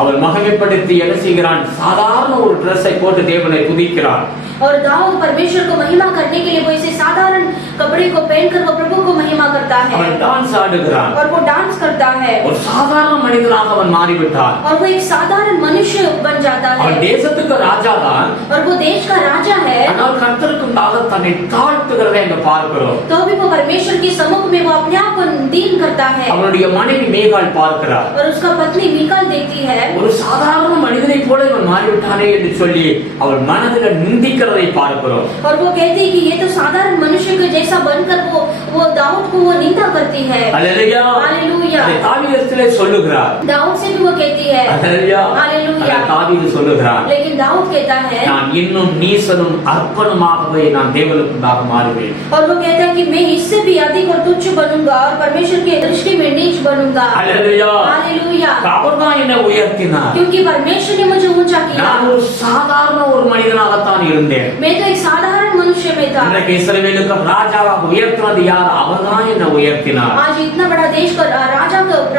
அவன் மகிமைப்படுத்தி என்ன செய்கிறான்? சாதாரண ஒரு ட்ரெஸ்ஸை போட்டு தேவனை துதிக்கிறான். और दाऊद परमेश्वर को महिमा करने के लिए वो ऐसे साधारण कपड़े को पहनकर वो प्रभु को महिमा करता है, அவன் டான்ஸ் ஆடுகிறான். और वो डांस करता है, ஒரு சாதாரண மனிதனாக அவன் மாறிவிட்டான். और वो एक साधारण मनुष्य बन जाता है, அவன் தேசத்துக்கு ராஜாதான். और वो देश का राजा है। ஆனால் கர்த்தருக்குண்டாக தன்னை தாழ்த்துகிறதை அங்க பார்க்கிறோம். तो भी वो परमेश्वर के सम्मुख में वो अपने आप को दीन करता है। அவனுடைய மனைவி மேகாள் பார்க்கிறார். और उसका पत्नी मीकाल देखती है, ஒரு சாதாரண மனிதனை போல இவன் மாறிவிட்டானே என்று சொல்லி அவள் மனதில் நிந்திக்கிறதை பார்க்கிறோம். और वो कहती है कि ये तो साधारण मनुष्य के जैसा बनकर वो दाऊद को वो निंदा करती है। அல்லேலூயா. हालेलुया। அதை தாவீதிடத்திலே சொல்லுகிறார். दाऊद से भी वो कहती है। அல்லேலூயா. हालेलुया। அதை தாவீது சொல்லுகிறார், लेकिन दाऊद कहता है, நான் இன்னும் நீசனும் அற்பனுமாகவே நான் தேவனுக்குண்டாக மாறுவேன். और वो कहता है कि मैं इससे भी अधिक और तुच्छ बनूंगा और परमेश्वर की दृष्टि में नीच बनूंगा। அல்லேலூயா. हालेलुया। அவர்தான் என்னை உயர்த்தினார். क्योंकि परमेश्वर ने मुझे ऊंचा किया। நான் ஒரு சாதாரண ஒரு மனிதனாகத்தான் இருந்தேன். मैं तो एक साधारण मनुष्य में था। இன்றைக்கு இஸ்ரவேலுக்கு ராஜாவாக உயர்த்தினது யார்? அவர்தான் என்னை உயர்த்தினார். आज इतना बड़ा देश का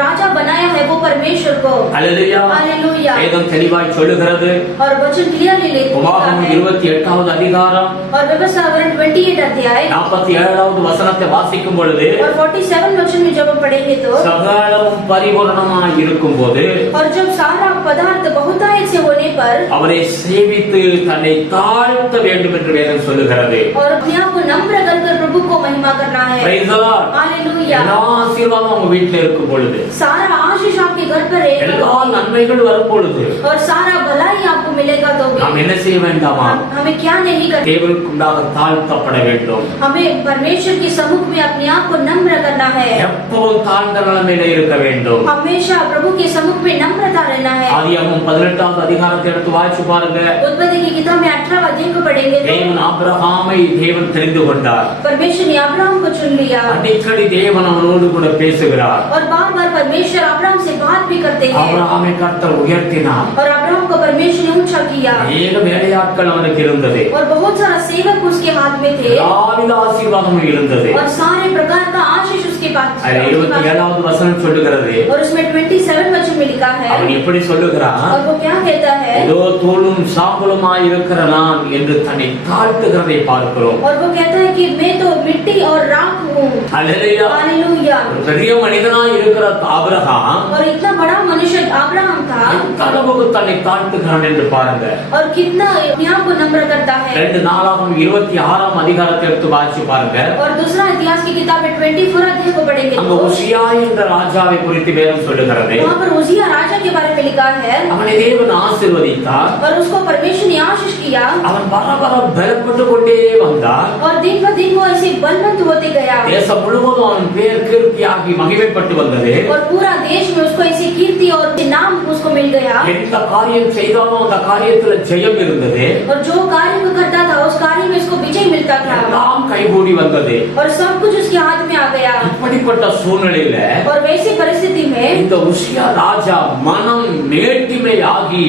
राजा बनाया है वो परमेश्वर को। அல்லேலூயா. हालेलुया। வேதம் தெளிவாய் சொல்லுகிறது. और वचन क्लियरली लिखा உபாகமம் है। 28வது அதிகாரம் और व्यवस्थावरण 28 अध्याय 47வது வசனத்தை வாசிக்கும் பொழுது, और 47 वचन में जब हम पढ़ेंगे तो சகலமும் பரிபூரணமாய் இருக்கும்போது और जब सारा पदार्थ बहुतायत से होने पर அவரை சேவித்து தன்னை தாழ்த்த வேண்டும் என்று வேதம் சொல்லுகிறது. और अपने आप को नम्र कर प्रभु को महिमा करना है। Praise the Lord. हालेलुया। எல்லா ஆசீர்வாதம் உங்க வீட்டுல இருக்கும் பொழுது, सारा आशीष आपके घर पर எல்லா रहेगा நன்மைகள் வரும் பொழுது, और सारा भलाई आपको मिलेगा तो भी நாம் என்ன செய்ய வேண்டாமா? हमें क्या नहीं करना, தேவனுக்குண்டாக தாழ்த்தப்பட வேண்டும். हमें परमेश्वर के सम्मुख में अपने आप को नम्र करना है। எப்பவும் தாழ்ந்த நிலைமையில இருக்க வேண்டும். हमेशा प्रभु के सम्मुख में नम्रता रहना है। ஆதியாகமம் 18வது அதிகாரத்தை எடுத்து வாசிச்சு பாருங்க. उत्पत्ति की किताब में 18 अध्याय को पढ़ेंगे तो தேவன் ஆபிரகாமை தேவன் தெரிந்து கொண்டார். परमेश्वर ने अब्राहम को चुन लिया அடிக்கடி தேவன் அவனோடு கூட பேசுகிறார். और बार बार परमेश्वर अब्राहम से बात भी करते हैं ஆபிரகாமை கர்த்தர் உயர்த்தினார். और अब्राहम को परमेश्वर ने ऊंचा किया அநேக வேலையாட்கள் அவனுக்கு இருந்தது. और बहुत सारा सेवक उसके हाथ में थे எல்லாவித ஆசீர்வாதமும் இருந்தது. और सारे प्रकार का आशीष उसके पास அதுல 27வது வசனம் சொல்லுகிறது. और उसमें 27 वचन में लिखा है அவன் எப்படி சொல்லுகிறான்? और वो क्या कहता है ஏதோ தூளும் சாம்பலுமாய் இருக்கிற நான் என்று தன்னை தாழ்த்துகிறதை பார்க்கிறோம். और वो कहता है कि मैं तो मिट्टी और राख हूँ। அல்லேலூயா. हालेलुया। ஒரு பெரிய மனிதனாய் இருக்கிற ஆபிரகாம் और इतना बड़ा मनुष्य अब्राहम था கடவுளுக்கு தன்னை தாழ்த்துகிறான் என்று பாருங்க. और कितना अपने आप को नम्र करता है। 2 நாளாகமம் 26ஆம் அதிகாரத்தை எடுத்து வாசிச்சு பாருங்க. और दूसरा इतिहास की किताब में 24 अध्याय को पढ़ेंगे அங்க तो உசியா என்ற ராஜாவை குறித்து வேதம் சொல்லுகிறது. वहाँ पर उजिया राजा के बारे में लिखा है அவனை தேவன் ஆசீர்வதித்தார். और उसको परमेश्वर ने आशीष किया அவன் வர வர பலப்பட்டு கொண்டே வந்தார். और दिन ब दिन वो ऐसे बलवंत होते गया தேசம் முழுவதும் அவன் பேர் கீர்த்தியாகி மகிமைப்பட்டு வந்தது. और पूरा देश में उसको ऐसी कीर्ति और नाम उसको मिल गया எந்த காரியம் செய்தாலும் அந்த காரியத்துல ஜெயம் இருந்தது. और जो कार्य वो करता था उस कार्य में उसको विजय मिलता था எல்லாம் கைகூடி வந்தது. और सब कुछ उसके हाथ में आ गया। இப்படிப்பட்ட சூழ்நிலையில और वैसी परिस्थिति में இந்த உசியா ராஜா மனம் மேட்டிமையாகி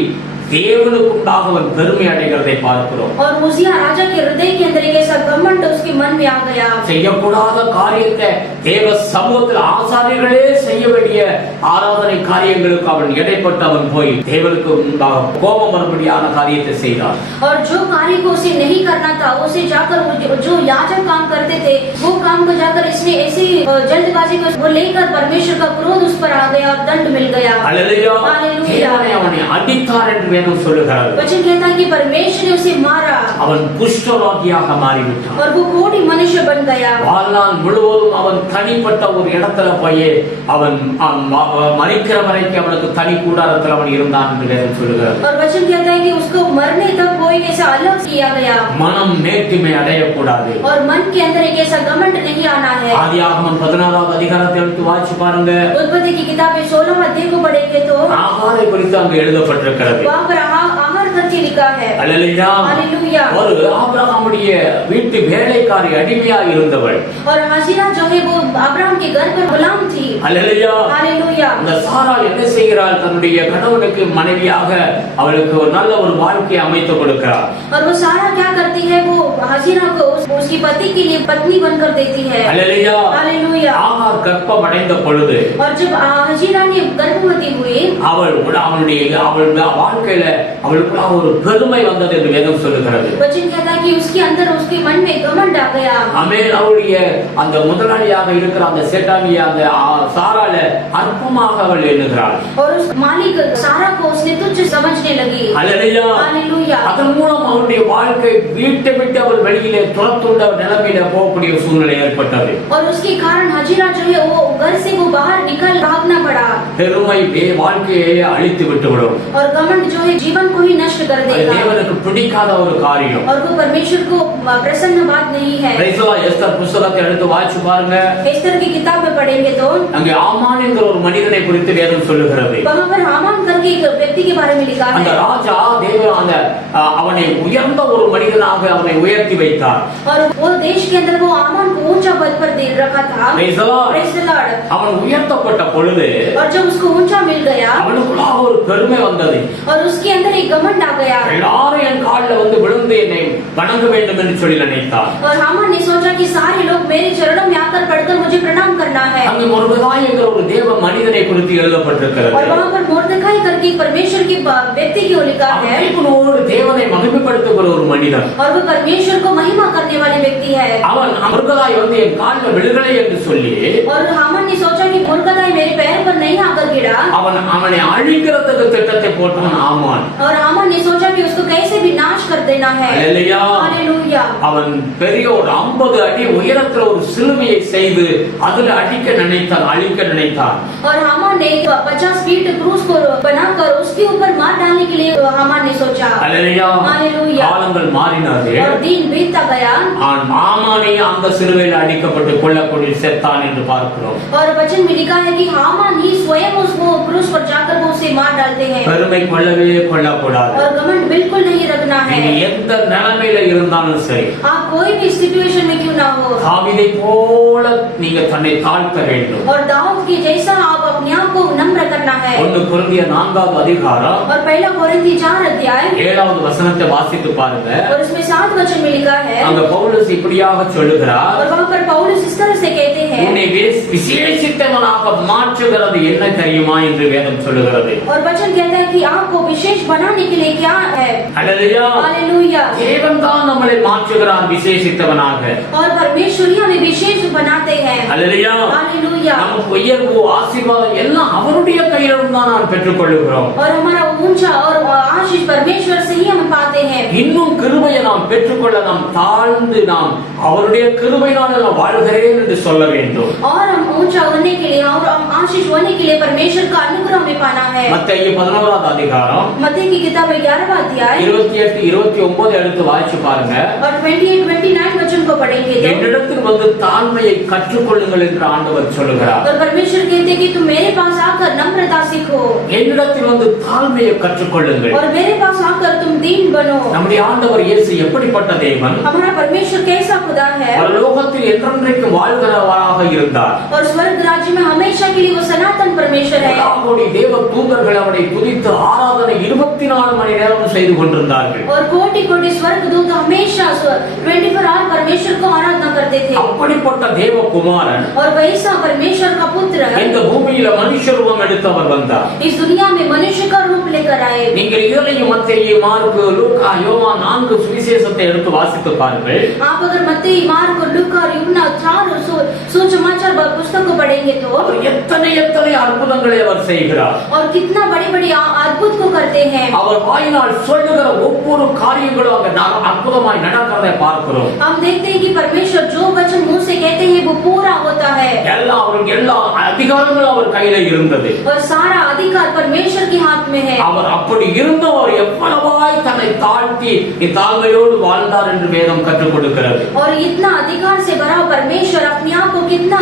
தேவனுக்குண்டாக அவன் பெருமை அடைகிறதை பார்க்கிறோம். और उजिया राजा के हृदय के अंदर एक ऐसा घमंड उसके मन में आ गया செய்யக்கூடாத காரியத்தை தேவ சமூகத்தில் ஆசாரியர்களே செய்ய வேண்டிய ஆராதனை காரியங்களுக்கு அவன் இடைப்பட்டு அவன் போய் தேவனுக்கு முன்பாக கோபம் வரும்படியான காரியத்தை செய்தார். और जो कार्य को उसे नहीं करना था उसे जाकर जो याजक काम करते थे वो काम को जाकर इसने ऐसी जल्दबाजी को वो लेकर परमेश्वर का क्रोध उस पर आ गया और दंड मिल गया। அல்லேலூயா. हालेलुया। தேவனை அவனை அடித்தார் என்று வேதம் சொல்லுகிறது. वचन कहता है कि परमेश्वर ने उसे मारा அவன் குஷ்டரோகியாக மாறிவிட்டான். और वो कोढ़ी मनुष्य बन गया. வாழ்நாள் முழுவதும் அவன் தனிப்பட்ட ஒரு இடத்துல போய் அவன் மரிக்கிற வரைக்கும் அவனுக்கு தனி கூடாரத்தில் அவன் இருந்தான் என்று வேதம் சொல்லுகிறது. और वचन कहता है कि उसको मरने तक कोई ऐसा अलग किया गया. மனம் மேட்டிமை அடையக்கூடாது. और मन के अंदर एक ऐसा घमंड नहीं आना है. ஆதியாகமம் 16வது அதிகாரத்தை எடுத்து வாசிச்சு பாருங்க. उत्पत्ति की किताब 16वां अध्याय को पढ़ेंगे तो ஆகாரை குறித்து அங்கு எழுதப்பட்டிருக்கிறது. वहां पर आहार करके लिखा है. அல்லேலூயா. हालेलुया. ஒரு ஆபிரகாமுடைய வீட்டு வேலைக்காரி அடிமையா இருந்தவள். और हाजिरा जो है वो अब्राहम के घर पर गुलाम थी. அல்லேலூயா. हालेलुया. அந்த சாராள் என்ன செய்கிறாள்? தன்னுடைய கணவனுக்கு மனைவியாக அவளுக்கு ஒரு நல்ல ஒரு வாழ்க்கையை அமைத்து கொடுக்கிறார். और वो सारा क्या करती है? वो हाजिरा को उसकी पति के लिए पत्नी बनकर देती है. அல்லேலூயா. हालेलुया. ஆகார் கர்ப்பம் அடைந்த பொழுது और जब हाजिरा ने गर्भवती हुई அவளுடைய வாழ்க்கையில அவளுக்குள்ள ஒரு பெருமை வந்தது என்று வேதம் சொல்லுகிறது. वचन कहता है कि उसके अंदर उसके मन में घमंड आ गया. ஆமென். அவளுடைய அந்த முதலாளியாக இருக்கிற அந்த சேட்டானிய அந்த சாராள அற்பமாக அவள் எண்ணுகிறாள். और उस मालिक सारा को उसने तुच्छ समझने लगी. அல்லேலூயா. हालेलुया. அதன் மூலம் அவளுடைய வாழ்க்கை வீட்டை விட்டு அவள் வெளியிலே துரத்துண்ட நிலைமையில போகக்கூடிய சூழ்நிலை ஏற்பட்டது. और उसके कारण हाजिरा जो है वो घर से वो बाहर निकल भागना पड़ा. பெருமை வாழ்க்கையை அழித்து விட்டுவிடும். और घमंड जो है जीवन को ही नष्ट कर देगा. தேவனுக்கு பிடிக்காத ஒரு காரியம். और वो परमेश्वर को प्रसन्न बात नहीं है. எஸ்தர் புத்தகத்தை எடுத்து வாசிச்சு பாருங்க. एस्तर की किताब में पढ़ेंगे तो அங்கே ஆமான் என்கிற ஒரு மனிதனை குறித்து வேதம் சொல்லுகிறது. वहां पर हामान करके एक व्यक्ति के बारे में लिखा है. அந்த ராஜா தேவன் அவனை உயர்ந்த ஒரு மனிதனாக அவனை உயர்த்தி வைத்தார். और वो देश के अंदर वो हामान को ऊंचा पद पर दे रखा था. Praise the Lord. அவன் உயர்த்தப்பட்ட பொழுது और जब उसको ऊंचा मिल गया அவனுக்குள்ள ஒரு பெருமை வந்தது. और उसके अंदर एक घमंड आ गया. எல்லாரும் என் காலில் வந்து விழுந்து என்னை வணங்க வேண்டும் என்று சொல்லி நினைத்தார். और हामान ने सोचा कि सारे लोग मेरे चरणों में आकर पड़कर मुझे प्रणाम करना है. அங்கு மொர்தெகாய் என்கிற ஒரு தேவ மனிதனை குறித்து எழுதப்பட்டிருக்கிறது. और वहां पर मोर्दकाई करके परमेश्वर के व्यक्ति को लिखा है. தேவனோடு தேவனை மகிமைப்படுத்துகிற ஒரு மனிதன். और वो परमेश्वर को महिमा करने वाले व्यक्ति है. அவன் மொர்தெகாய் வந்து என் காலில் விழுகலை என்று சொல்லி और हामान ने सोचा कि मोर्दकाई मेरे पैर पर नहीं आकर गिरा. அவனை அழிக்கிறதுக்கு திட்டத்தை போட்டான் ஆமான். और हामान ने सोचा कि उसको कैसे भी नाश कर देना है. அல்லேலூயா. हालेलुया. அவன் பெரிய ஒரு 50 அடி உயரத்துல ஒரு சிலுவையை செய்து அதுல அழிக்க நினைத்தான். और हामान ने 50 फीट क्रूस को बनाकर उसके ऊपर मार डालने के लिए हामान ने सोचा. அல்லேலூயா. हालेलुया. காலங்கள் மாறினது. और दिन बीतता गया. ஆமானே அந்த சிலுவையில் அடிக்கப்பட்டு கொல்லக்கூடிய செத்தான் என்று பார்க்கிறோம். और वचन में लिखा है कि हामान ही स्वयं उसको क्रूस पर जाकर वो उसे मार डालते हैं. பெருமை கொள்ளக்கூடாது. और घमंड बिल्कुल नहीं रखना है. நீங்க எந்த நிலைமையில இருந்தாலும் சரி, आप कोई भी सिचुएशन में क्यों ना हो, தாவீதை போல நீங்க தன்னை தாழ்த்த வேண்டும். और दाऊद के जैसा आप अपने आप को नम्र करना है. 1 கொரிந்தியர் 4வது அதிகாரம் और पहला कोरिन्थी 4 अध्याय 7வது வசனத்தை வாசித்து பாருங்க. और इसमें 7 वचन में लिखा है. அங்க பவுலஸ் இப்படியாக சொல்லுகிறார். और वहां पर पौलुस इस तरह से कहते हैं. உன்னை விசேஷித்தவனாக மாற்றுகிறது என்ன தெரியுமா என்று வேதம் சொல்லுகிறது. और वचन कहता है कि आपको विशेष बनाने के लिए क्या है. அல்லேலூயா. हालेलुया. தேவன் தான் நம்மளை மாற்றுகிறார் விசேஷித்தவனாக. और परमेश्वर ही हमें विशेष बनाते हैं. அல்லேலூயா. हालेलुया. நமக்கு உயர்வு ஆசீர்வாதம் எல்லாம் அவருடைய கையிலிருந்து தான் நாம் பெற்றுக்கொள்கிறோம். और हमारा ऊंचा और आशीष परमेश्वर से ही हम पाते हैं. இன்னும் கிருபையை நாம் பெற்றுக்கொள்ள நாம் தாழ்ந்து நாம் அவருடைய கிருபையினால் நான் வாழ்கிறேன் என்று சொல்ல வேண்டும். और हम ऊंचा होने के लिए और हम आशीष होने के लिए परमेश्वर का अनुग्रह में पाना है. மத்தேயு 11வது அதிகாரம் मत्ती की किताब 11वां अध्याय 28 29 எடுத்து வாசிச்சு பாருங்க. और 28-29 वचन को पढ़ेंगे तो என்னிடத்தில் வந்து தாழ்மையை கற்றுக்கொள்ளுங்கள் என்று ஆண்டவர் சொல்லுகிறார். और परमेश्वर कहते कि तुम मेरे पास आकर नम्रता सीखो. என்னிடத்தில் வந்து தாழ்மையை கற்றுக்கொள்ளுங்கள். और मेरे पास आकर तुम दीन बनो. நம்முடைய ஆண்டவர் இயேசு எப்படிப்பட்ட தேவன்? हमारा परमेश्वर कैसा खुदा है. பரலோகத்தில் என்றென்றைக்கும் வாழ்கிறவராக இருந்தார். और स्वर्ग राज्य में हमेशा के लिए वो सनातन परमेश्वर है. அவருடைய தேவ தூதர்கள் அவரை துதித்து ஆராதனை 24 மணி நேரம் செய்து கொண்டிருந்தார்கள். और कोटि-कोटि स्वर्गदूत हमेशा 24 आवर परमेश्वर को आराधना करते थे. அப்படிப்பட்ட தேவ குமாரன் और वैसा परमेश्वर का पुत्र இந்த பூமியில மனுஷ ரூபம் எடுத்தவர் வந்தார். इस दुनिया में मनुष्य का रूप लेकर आए. நீங்கள் இதுலயும் மத்தேயு மார்க்கு லூக்கா யோவான் 4 சுவிசேஷத்தை எடுத்து வாசித்து பாருங்கள். आप अगर मत्ती मार्क लूका और यूहन्ना 4 सुसमाचार पुस्तक को को पढ़ेंगे तो அவர் எத்தனை எத்தனை அற்புதங்களை அவர் செய்கிறார். और कितना बड़ी बड़ी अद्भुत को करते हैं. அவர் வாயினால் சொல்லுகிற ஒவ்வொரு காரியங்களும் அங்க அற்புதமாய் நடக்கிறதை பார்க்கிறோம். हम देखते हैं कि परमेश्वर जो वचन मुंह से कहते हैं वो पूरा होता है. எல்லா அதிகாரங்களும் அவர் கையில இருந்தது. और सारा अधिकार परमेश्वर के हाथ में है. அவர் அப்படி இருந்தவர் எவ்வளவாய் தன்னை தாழ்த்தி தாழ்மையோடு வாழ்ந்தார் என்று வேதம் கற்றுக் கொடுக்கிறது. और इतना अधिकार से भरा परमेश्वर अपने आप को कितना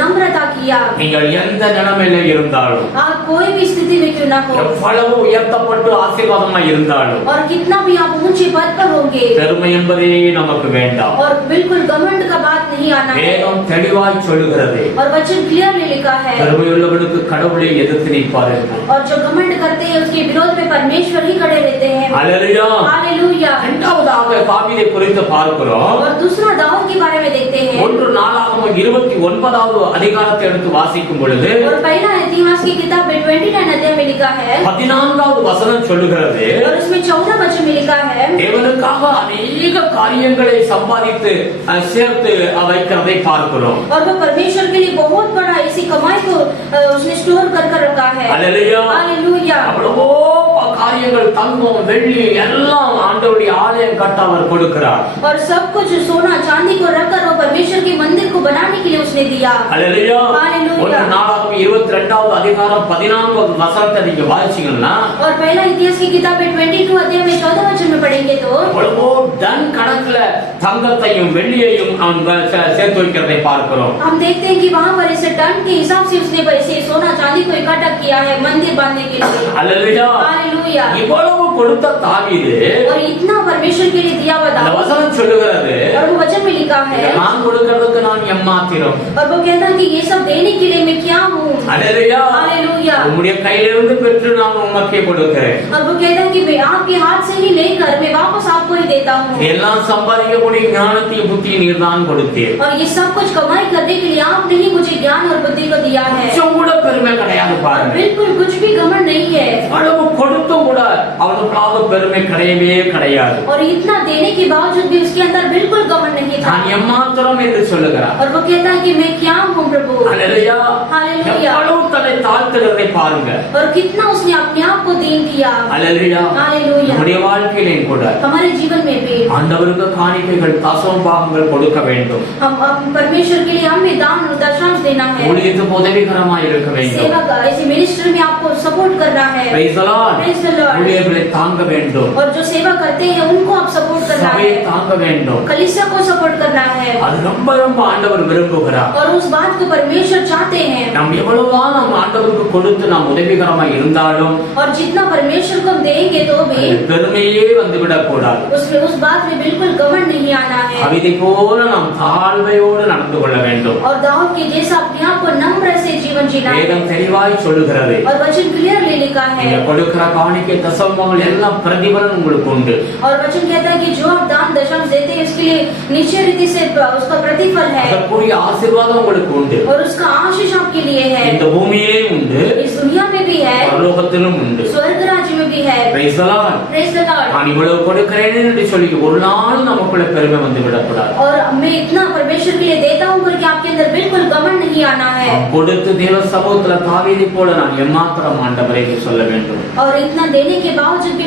नम्रता किया. நீங்கள் எந்த நிலைமையில இருந்தாலும், आप कोई भी स्थिति में क्यों ना हो, எவ்வளவு உயர்த்தப்பட்டு ஆசீர்வாதமாய் இருந்தாலும், और कितना भी आप ऊंचे पद पर होंगे, பெருமை என்பதே நமக்கு வேண்டாம். और बिल्कुल घमंड का बात नहीं आना है. வேதம் தெளிவாய் சொல்லுகிறது, और वचन क्लियरली लिखा है, பெருமையுள்ளவனுக்கு கடவுளை எதிர்த்து நிற்பார் என்று. और जो घमंड करते हैं उसके विरोध में परमेश्वर ही खड़े रहते हैं. Hallelujah, hallelujah. இரண்டாவதாக தாவீதை குறித்து பார்க்கிறோம். और दूसरा दाऊद के बारे में देखते हैं. 1 நாளாகமம் 29வது அதிகாரத்தை எடுத்து வாசிக்கும் பொழுது, और पहला इतिहास की किताब में 29 अध्याय में लिखा है, 14வது வசனம் சொல்லுகிறது, और उसमें 14 वचन में लिखा है, தேவனுக்காக अनेक காரியங்களை சம்பாதித்து சேர்த்து வைக்கிறதை பார்க்கிறோம். और वो परमेश्वर के लिए बहुत बड़ा ऐसी कमाई को उसने स्टोर कर रखा है. Hallelujah, hallelujah. அவ்வளவோ காரியங்கள், தங்கம் வெள்ளி எல்லாம் ஆண்டவருடைய ஆலயம் கட்ட அவர் கொடுக்கிறார். और सब कुछ सोना चांदी को रखकर वो परमेश्वर के मंदिर को बनाने के लिए उसने दिया. हालेलुया. हालेलुया. 1 நாளாகமம் 22வது அதிகாரம் 14வது வசனத்தை நீங்க வாசிச்சீங்கன்னா, और पहला इतिहास की किताब में 22 अध्याय में 14 वचन में पढ़ेंगे तो அவ்வளவோ டன் கணக்குல தங்கத்தையும் வெள்ளியையும் அவன் சேர்த்து வைக்கிறதை பார்க்கிறோம். हम देखते हैं कि वहाँ पर इसे टन के हिसाब से उसने पैसे सोना चांदी को इकट्ठा किया है मंदिर बांधने के लिए. हालेलुया. हालेलुया. இவ்வளவு கொடுத்த தாவீது, और इतना परमेश्वर के लिए दिया हुआ அந்த दाऊद, வசனம் சொல்லுகிறது, और वो वचन में लिखा है, நான் கொடுக்கிறதுக்கு நான் எம்மாத்திரம். और वो कहता है कि ये सब देने के लिए मैं क्या हूँ. हालेलुया. हालेलुया. உம்முடைய கையிலிருந்து பெற்று நான் உமக்கே கொடுக்கிறேன். और वो कहता है कि मैं आपके हाथ से ही लेकर मैं वापस आपको ही देता हूँ. எல்லாம் சம்பாதிக்கக்கூடிய ஞானத்தையும் புத்தியை நீர் தான் கொடுத்தீர். और ये सब कुछ कमाई करने के लिए आपने ही मुझे ज्ञान और बुद्धि को दिया है. கொஞ்சம் கூட பெருமை கிடையாது பாருங்க. बिल्कुल कुछ भी घमंड नहीं है. அளவு கொடுத்தும் கூட அவனுக்காக பெருமை கிடையவே கிடையாது. और इतना देने के बावजूद भी उसके अंदर बिल्कुल घमंड नहीं था. நான் எம்மாத்திரம் என்று சொல்லுகிறார். और वो कहता है कि मैं क्या हूँ प्रभु. हालेलुया. हालेलुया. எவ்வளவு தன்னை தாழ்த்துகிறதை பாருங்க. और कितना उसने अपने आप को दीन दिया. हालेलुया. हालेलुया. நம்முடைய வாழ்க்கையிலும் கூட हमारे जीवन में भी ஆண்டவருக்கு காணிக்கைகள் தசம பாகங்கள் கொடுக்க வேண்டும். हम परमेश्वर के लिए हमें दान दशांश देना है. ஊழியத்துக்கு உதவிகரமாய் இருக்க வேண்டும். सेवा का ऐसे मिनिस्ट्री में आपको सपोर्ट करना है. Praise the Lord. Praise the Lord. ஊழியர்களை தாங்க வேண்டும். और जो सेवा करते हैं उनको आप सपोर्ट करना சபையை है. தாங்க வேண்டும். कलीसिया को सपोर्ट करना है. அது ரொம்ப ரொம்ப ஆண்டவர் விரும்புகிறார். और उस बात को परमेश्वर चाहते हैं. நாம் எவ்வளவுதான் நாம் ஆண்டவருக்கு கொடுத்து நாம் உதவிகரமாய் இருந்தாலும் और जितना परमेश्वर को हम देंगे तो भी பெருமையே வந்துவிடக் கூடாது. उसमें उस बात में बिल्कुल घमंड नहीं आना है. அவிதை போல நாம் தாழ்மையோடு நடந்து கொள்ள வேண்டும். और दाऊद के जैसा अपने आप को नम्र से जीवन जीना है. வேதம் தெளிவாய் சொல்லுகிறது, और वचन क्लियरली लिखा है. நீங்க கொடுக்கிற காணிக்கை தசமங்கள் எல்லாம் பிரதிபலன் உங்களுக்கு உண்டு. और वचन कहता है कि जो आप दान दशम देते हैं उसके लिए निश्चय रीति से उसका प्रतिफल है. அதற்குரிய ஆசீர்வாதம் உங்களுக்கு உண்டு. और उसका आशीष आपके लिए है. இந்த பூமியிலேயும் உண்டு, इस दुनिया में भी है, பரலோகத்திலும் உண்டு. स्वर्ग राज्य में भी है. Praise the Lord. Praise the Lord. நான் இவ்வளவு கொடுக்கிறேன் என்று சொல்லி ஒரு நாள் நமக்குள்ள பெருமை வந்து விடக்கூடாது. और मैं इतना परमेश्वर के लिए देता हूँ करके आपके अंदर बिल्कुल घमंड नहीं आना है. கொடுத்து தேவ சமூகத்துல தாவீதை போல நான் எம்மாத்திரம் ஆண்டவரே என்று சொல்ல வேண்டும். और इतना देने के बावजूद भी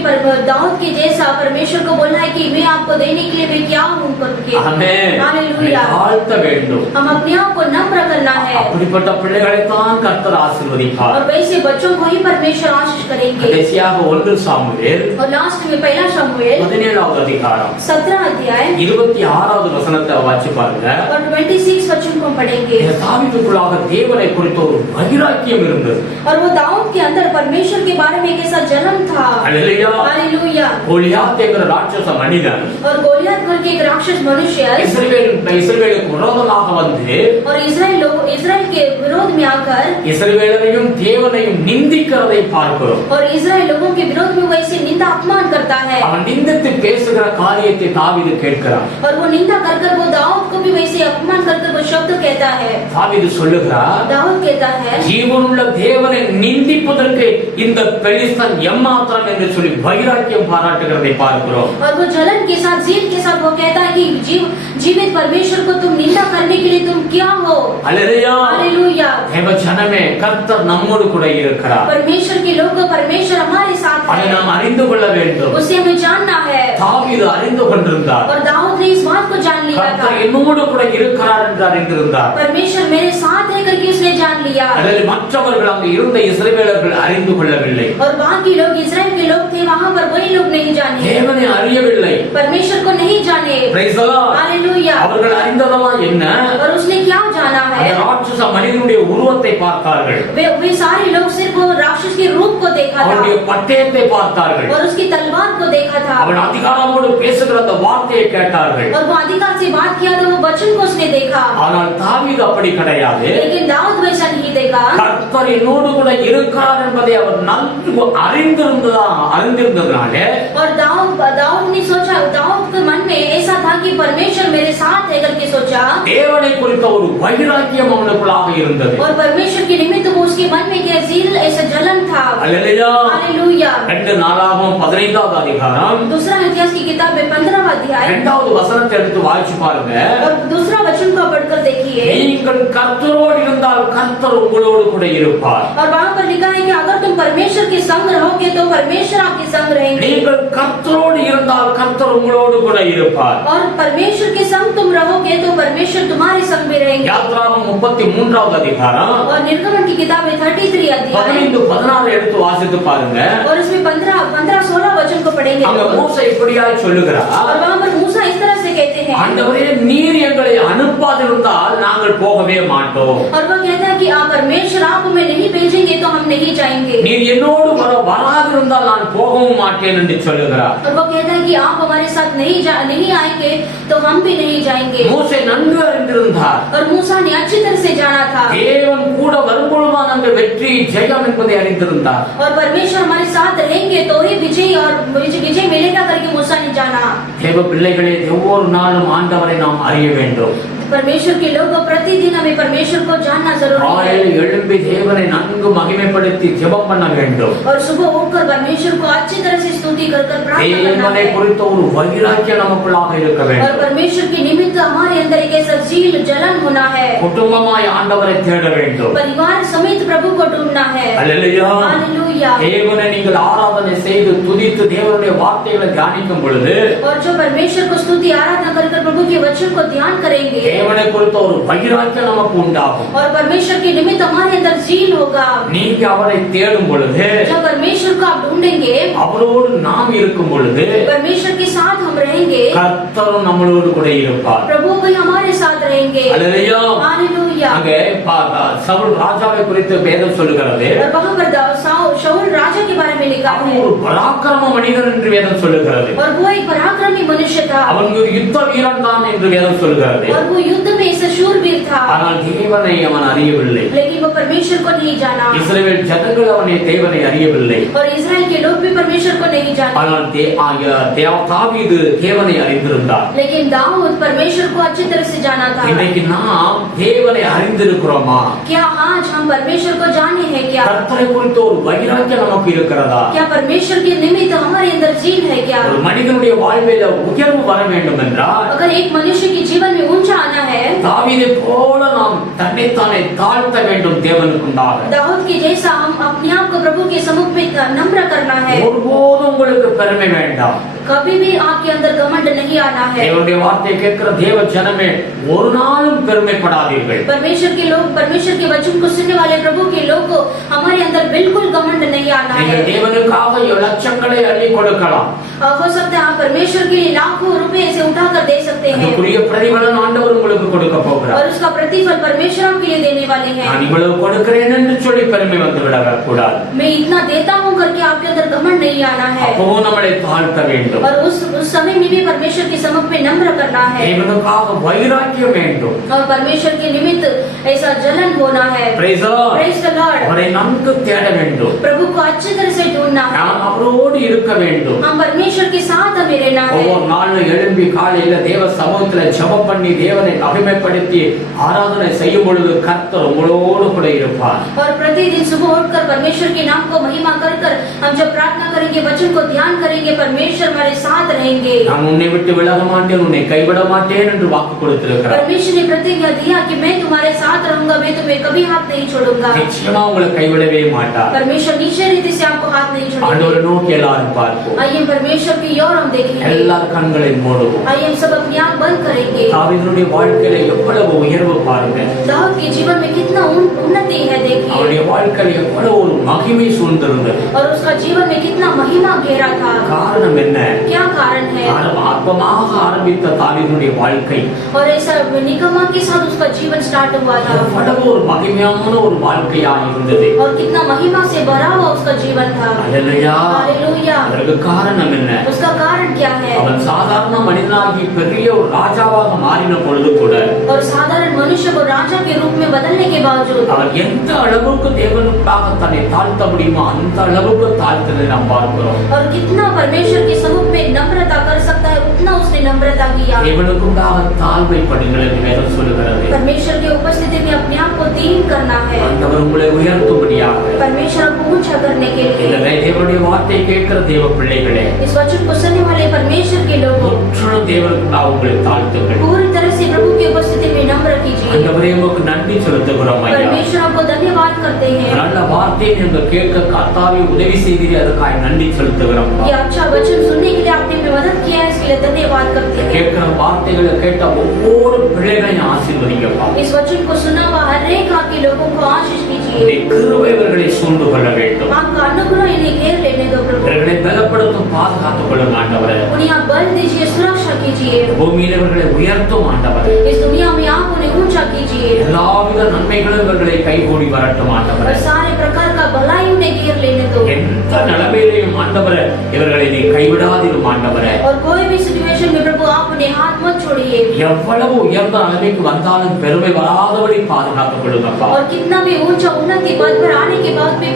दाऊद के जैसा परमेश्वर को बोलना है कि मैं आपको देने के लिए मैं क्या हूँ करके. ஆமென். हालेलुया. தாழ்த்த வேண்டும். हम अपने आप को नम्र करना है. அப்படிப்பட்ட பிள்ளைகளை தான் கர்த்தர் ஆசீர்வதிப்பார். और वैसे बच्चों को ही परमेश्वर आशीष करेंगे. கடைசியாக 1 சாமுவேல் और लास्ट में पहला शमूएल 17வது அதிகாரம் 17 अध्याय 26வது வசனத்தை வாசி பாருங்க. और 26 वचन को पढ़ेंगे. இந்த தாவீதுக்குள்ளாக தேவனை குறித்த ஒரு வைராக்கியம் இருந்தது. और वो दाऊद के अंदर परमेश्वर के बारे में एक ऐसा जन्म था. हालेलुया. हालेलुया. கோலியாத் என்கிற ராட்சச மனிதன் और गोलियत करके एक राक्षस मनुष्य இஸ்ரவேலுக்கு விரோதமாக வந்து और इस्राएल के विरोध में आकर இஸ்ரவேலரையும் தேவனையும் நிந்திக்கிறதை பார்க்கிறோம். और इस्राएल लोगों के विरोध में वैसे निंदा अपमान करता करता है அவன் நிந்தித்து பேசுகிற காரியத்தை தாவீது கேட்கிறான். और वो निंदा कर कर वो दाऊद को भी वैसे अपमान कर कर वो शब्द कहता है. தாவீது சொல்லுகிறார், दाऊद कहता है ஜீவனுள்ள தேவனை நிந்திப்பதற்கு இந்த பெலிஸ்தன் எம்மாத்திரம் என்று சொல்லி வைராக்கியம் பாராட்டுகிறதை பார்க்கிறோம். और वो जलन के साथ जीत के साथ वो कहता है कि जीवित परमेश्वर को तुम निंदा करने के लिए तुम क्या हो. हालेलुया. हालेलुया. தேவ ஜனமே, கர்த்தர் நம்மோடு கூட இருக்கிறார். परमेश्वर के लोग परमेश्वर हमारे साथ அதை है. நாம் அறிந்து கொள்ள வேண்டும். उसे हमें जानना है. தாவீது அறிந்து கொண்டிருந்தார். और दाऊद ने इस बात को जान लिया था. கர்த்தர் என்னோடு கூட இருக்கிறார் என்று அறிந்திருந்தார். परमेश्वर मेरे साथ है करके उसने जान लिया. அதில் மற்றவர்கள் அங்கு இருந்த இஸ்ரவேலர்கள் அறிந்து கொள்ளவில்லை. और बाकी लोग इस्राएल के लोग थे वहाँ पर वही लोग नहीं जाने. தேவனை அறியவில்லை. परमेश्वर को नहीं जाने. Praise the Lord. हालेलुया. அவர்கள் அறிந்ததெல்லாம் என்ன? और उसने क्या जाना है? அந்த ராட்சச மனிதனுடைய உருவத்தை பார்த்தார்கள். वे सारे लोग सिर्फ वो राक्षस के रूप को देखा था அவனுடைய பட்டயத்தை பார்த்தார்கள். और उसकी तलवार को देखा था அவன் அதிகாரமோடு பேசுகிற அந்த வார்த்தையை கேட்டார்கள். और वो अधिकार से बात किया तो वो वचन को उसने देखा. ஆனால் தாவீது அப்படி கிடையாது. लेकिन दाऊद वैसा नहीं देखा. கர்த்தர் என்னோடு கூட இருக்கிறார் என்பதை அவர் நன்கு அறிந்திருந்ததாலே और दाऊद ने सोचा, दाऊद के मन में ऐसा था कि परमेश्वर मेरे साथ है करके सोचा. தேவனை குறித்த ஒரு வைராக்கியம் அவனுக்குள்ளாக இருந்தது. और परमेश्वर के निमित्त वो उसके मन में क्या जील ऐसा जलन था. அல்லேலூயா. हालेलुया. 2 நாளாகமம் 15வது அதிகாரம் दूसरा इतिहास की किताब में 15वां अध्याय 2வது வசனத்தை எடுத்து வாசிச்சு பாருங்க. और दूसरा वचन को पढ़कर देखिए. நீங்கள் கர்த்தரோடு இருந்தால் கர்த்தர் உங்களோடு கூட இருப்பார். और वहाँ पर लिखा है कि अगर तुम परमेश्वर के संग रहोगे तो परमेश्वर आपके संग रहेंगे. நீங்கள் கர்த்தரோடு இருந்தால் கர்த்தர் உங்களோடு கூட இருப்பார். और परमेश्वर के संग तुम रहोगे तो परमेश्वर तुम्हारे संग भी रहेंगे. யாத்ராகமம் 33வது அதிகாரம் और निर्गमन की किताब में 33 अध्याय 15-16 எடுத்து வாசித்து பாருங்க. और इसमें 15-16 वचन को पढ़ेंगे. அங்க மூசா இப்படியாய் சொல்லுகிறார், और वहाँ पर मूसा इस तरह से कहते हैं. ஆண்டவரே, நீர் எங்களை அனுப்பாதிருந்தால் நாங்கள் போகவே மாட்டோம். और वो कहता है कि आप परमेश्वर आप हमें नहीं भेजेंगे तो हम नहीं जाएंगे. நீர் என்னோடு வராதிருந்தால் நான் போகவும் மாட்டேன் என்று சொல்லுகிறார். और वो कहता है कि आप हमारे साथ नहीं आएंगे तो हम भी नहीं जाएंगे. மூசா நன்கு அறிந்திருந்தார். और मूसा ने अच्छी तरह से जाना था. தேவன் கூட வரும்பொழுதுதான் அங்கு வெற்றி ஜெயம் என்பதை அறிந்திருந்தார். और परमेश्वर हमारे साथ रहेंगे तो ही विजय और विजय मिलेगा करके मूसा ने जाना. தேவ பிள்ளைகளே, ஒவ்வொரு நாளும் ஆண்டவரை நாம் அறிய வேண்டும். परमेश्वर के लोग प्रतिदिन हमें परमेश्वर को जानना जरूरी है. காலையில் எழும்பி தேவனை நன்கு மகிமைப்படுத்தி ஜெபம் பண்ண வேண்டும். और सुबह उठकर परमेश्वर को अच्छी तरह से स्तुति कर कर प्रार्थना करना தேவனை है. குறித்த ஒரு வைராக்கியம் நமக்குள்ளாக இருக்க और வேண்டும். परमेश्वर के निमित्त हमारे अंदर एक ऐसा जील जलन होना है. குடும்பமாய் ஆண்டவரை தேட வேண்டும். परिवार समेत प्रभु को ढूंढना है. அல்லேலூயா. हालेलुया. தேவனை நீங்கள் ஆராதனை செய்து துதித்து தேவனுடைய வார்த்தைகளை தியானிக்கும் பொழுது और जो परमेश्वर को स्तुति आराधना कर कर प्रभु के वचन को ध्यान करेंगे தேவனை குறித்த ஒரு வைராக்கியம் நமக்கு உண்டாகும். और परमेश्वर के निमित्त हमारे अंदर जील होगा. நீங்க அவரை தேடும் பொழுது, जब परमेश्वर को आप ढूंढेंगे, அவரோடு நாம் இருக்கும் பொழுது, परमेश्वर के साथ हम रहेंगे, கர்த்தரும் நம்மளோடு கூட இருப்பார். प्रभु भी हमारे साथ रहेंगे. அல்லேலூயா. हालेलुया. அங்கே சவுல் ராஜாவை குறித்து வேதம் சொல்லுகிறது. और वहाँ पर शाऊल राजा के बारे में लिखा அவன் है. ஒரு பராக்கிரம மனிதன் என்று வேதம் சொல்லுகிறது. और वो एक पराक्रमी मनुष्य था. அவன் ஒரு யுத்த வீரன் தான் என்று வேதம் சொல்லுகிறது. और वो युद्ध में ऐसा शूरवीर था. ஆனால் தேவனை அவன் அறியவில்லை. लेकिन वो परमेश्वर को नहीं जाना. இஸ்ரவேல் ஜனங்கள் அவனை தேவனை அறியவில்லை. और इस्राएल के लोग भी परमेश्वर को नहीं जाने. ஆனால் தாவீது தேவனை அறிந்திருந்தார். लेकिन दाऊद परमेश्वर को अच्छी तरह से जाना था. இன்னைக்கு நாம் தேவனை அறிந்திருக்கிறோமா? क्या आज हम परमेश्वर को जाने हैं क्या? கர்த்தரை குறித்த ஒரு வைராக்கியம் நமக்கு இருக்கிறதா? क्या परमेश्वर के निमित्त हमारे अंदर जील है क्या? ஒரு மனிதனுடைய வாழ்வில் உயர்வு வர வேண்டும் என்றால், अगर एक मनुष्य के जीवन में ऊंचा आना है, தாவீதை போல நாம் தன்னைத்தானே தாழ்த்த வேண்டும் தேவனுக்குண்டாக. दाऊद के जैसा हम अपने आप को प्रभु के सम्मुख में नम्र करना है. ஒருபோதும் உங்களுக்கு பெருமை வேண்டாம். कभी भी आपके अंदर घमंड नहीं आना है. தேவனுடைய வார்த்தையை கேட்கிற தேவ ஜனமே, ஒரு நாளும் பெருமைப்படாதீர்கள். परमेश्वर के लोग, परमेश्वर के वचन को सुनने वाले प्रभु के लोग को हमारे अंदर बिल्कुल घमंड नहीं आना है. நீங்கள் தேவனுக்காக லட்சங்களை அள்ளி கொடுக்கலாம். हो सकता है आप परमेश्वर के लिए लाखों रुपए से उठाकर दे सकते हैं. அதுக்குரிய பிரதிபலன் ஆண்டவர் உங்களுக்கு கொடுக்க போகிறார். और उसका प्रतिफल परमेश्वर आपके लिए देने वाले हैं. நான் இவ்வளவு கொடுக்கிறேன் என்று சொல்லி பெருமை வந்து விடக்கூடாது. मैं इतना देता हूँ हूँ करके आपके अंदर घमंड नहीं आना है। அப்பவும் நம்மளை தாழ்த்த வேண்டும். और उस समय में भी परमेश्वर के सम्मुख में नम्र करना है। தேவனுக்காக வைராக்கியம் வேண்டும். और परमेश्वर के निमित्त ऐसा जलन होना है। Praise the Lord. Praise the Lord. அவரை நன்கு தேட வேண்டும். प्रभु को अच्छी तरह से ढूंढना है। நாம் அவரோடு இருக்க வேண்டும். हम परमेश्वर के साथ हमें रहना है। ஒவ்வொரு நாளும் எழும்பி காலையில தேவ சமூகத்துல ஜெபம் பண்ணி தேவனை மகிமைப்படுத்தி ஆராதனை செய்யும் பொழுது கர்த்தர் உங்களோடு கூட இருப்பார். और प्रतिदिन सुबह उठकर परमेश्वर के नाम को महिमा कर कर हम जब प्रार्थना करेंगे, वचन को ध्यान करेंगे, परमेश्वर हमारे साथ रहेंगे। நான் உன்னை விட்டு விலக மாட்டேன், உன்னை கைவிட மாட்டேன் என்று வாக்கு கொடுத்திருக்கிறார். परमेश्वर ने प्रतिज्ञा दिया कि मैं तुम्हारे साथ रहूंगा, मैं तुम्हें कभी हाथ नहीं छोड़ूंगा। நிச்சயமா உங்களை கைவிடவே மாட்டார். परमेश्वर निश्चय रीति से आपको हाथ नहीं छोड़ेगा। ஆண்டவரை நோக்கி எல்லாரும் பார்ப்போம். आइए परमेश्वर की ओर हम देखेंगे। எல்லா கண்களையும் மூடுவோம். आइए हम सब अपनी आंख बंद करेंगे। தாவீதுடைய வாழ்க்கையில எவ்வளவு உயர்வு பாருங்க. दाऊद के जीवन में कितना उन्नति है देखिए। அவருடைய வாழ்க்கையில எவ்வளவு ஒரு மகிமை சூழ்ந்திருந்தது. और उसका जीवन में कितना महिमा घेरा था। காரணம் என்ன? क्या कारण है? ஆத்மமாக ஆரம்பித்த தாவீதுடைய வாழ்க்கை और ऐसा निकम्मा के साथ उसका जीवन स्टार्ट हुआ था। எவ்வளவு ஒரு மகிமையான ஒரு வாழ்க்கையா இருந்தது. और कितना महिमा से भरा हुआ उसका जीवन था। அல்லேலூயா. हालेलुया। அதற்கு காரணம் என்ன? उसका कारण क्या है? அவன் சாதாரண மனிதனாகி பெரிய ஒரு ராஜாவாக மாறின பொழுது கூட और साधारण मनुष्य को राजा के रूप में बदलने के बावजूद அவன் எந்த அளவுக்கு தேவனுக்காக தன்னை தாழ்த்த முடியுமோ அந்த அளவுக்கு தாழ்த்ததை நாம் பார்க்கிறோம். और कितना परमेश्वर के सम्मुख में नम्रता कर सकता है, उतना उसने नम्रता किया। தேவனுக்காக தாழ்மைப்படுங்கள் என்று வேதம் சொல்லுகிறது. परमेश्वर की उपस्थिति में अपने आप को दीन करना है। ஆண்டவர் உங்களை உயர்த்தும்படியாக परमेश्वर को ऊंचा करने के இந்த लिए தேவனுடைய வார்த்தையை கேட்கிற தேவ பிள்ளைகளே, इस वचन को सुनने वाले परमेश्वर के लोगों முற்றிலும் தேவனுக்காக உங்களை தாழ்த்துங்கள். पूरी तरह से प्रभु की उपस्थिति में नम्र कीजिए। ஆண்டவரே உங்களுக்கு நன்றி செலுத்துகிறோம் ஐயா. परमेश्वर आपको धन्यवाद करते हैं। நல்ல வார்த்தையை நீங்கள் கேட்க கர்த்தாவே உதவி செய்தீர், அதுக்காக நன்றி செலுத்துகிறோம். ये अच्छा वचन सुनने के लिए आपने हमें मदद किया है, इसके लिए धन्यवाद करते हैं। கேட்கிற வார்த்தைகளை கேட்ட ஒவ்வொரு பிள்ளைகளையும் ஆசீர்வதிங்கப்பா. इस वचन को सुना हुआ हर एक आपके लोगों को आशीष कीजिए। உம்முடைய கிருபை இவர்களை சூழ்ந்து கொள்ள வேண்டும். आपका अनुग्रह इन्हें घेर लेने दो प्रभु। இவர்களை பலப்படுத்தும் பாதுகாத்துக் கொள்ளும் ஆண்டவரே. उन्हें आप बल दीजिए, सुरक्षा कीजिए। பூமியில் இவர்களை உயர்த்தும் ஆண்டவரே. इस दुनिया में आप उन्हें ऊंचा कीजिए। எல்லாவித நன்மைகளும் இவர்களை கைகூடி வரட்டும் ஆண்டவரே. और सारे प्रकार का भलाई उन्हें घेर लेने दो। எந்த நிலைமையிலையும் ஆண்டவரே இவர்களை நீ கைவிடாதிரும் ஆண்டவரே. और कोई भी सिचुएशन में प्रभु आप उन्हें हाथ मत छोड़िए। எவ்வளவு உயர்ந்த நிலைமைக்கு வந்தாலும் பெருமை வராதபடி பாதுகாத்துக் கொள்ளுங்கப்பா. और कितना भी ऊंचा उन्नति पद पर आने के बाद भी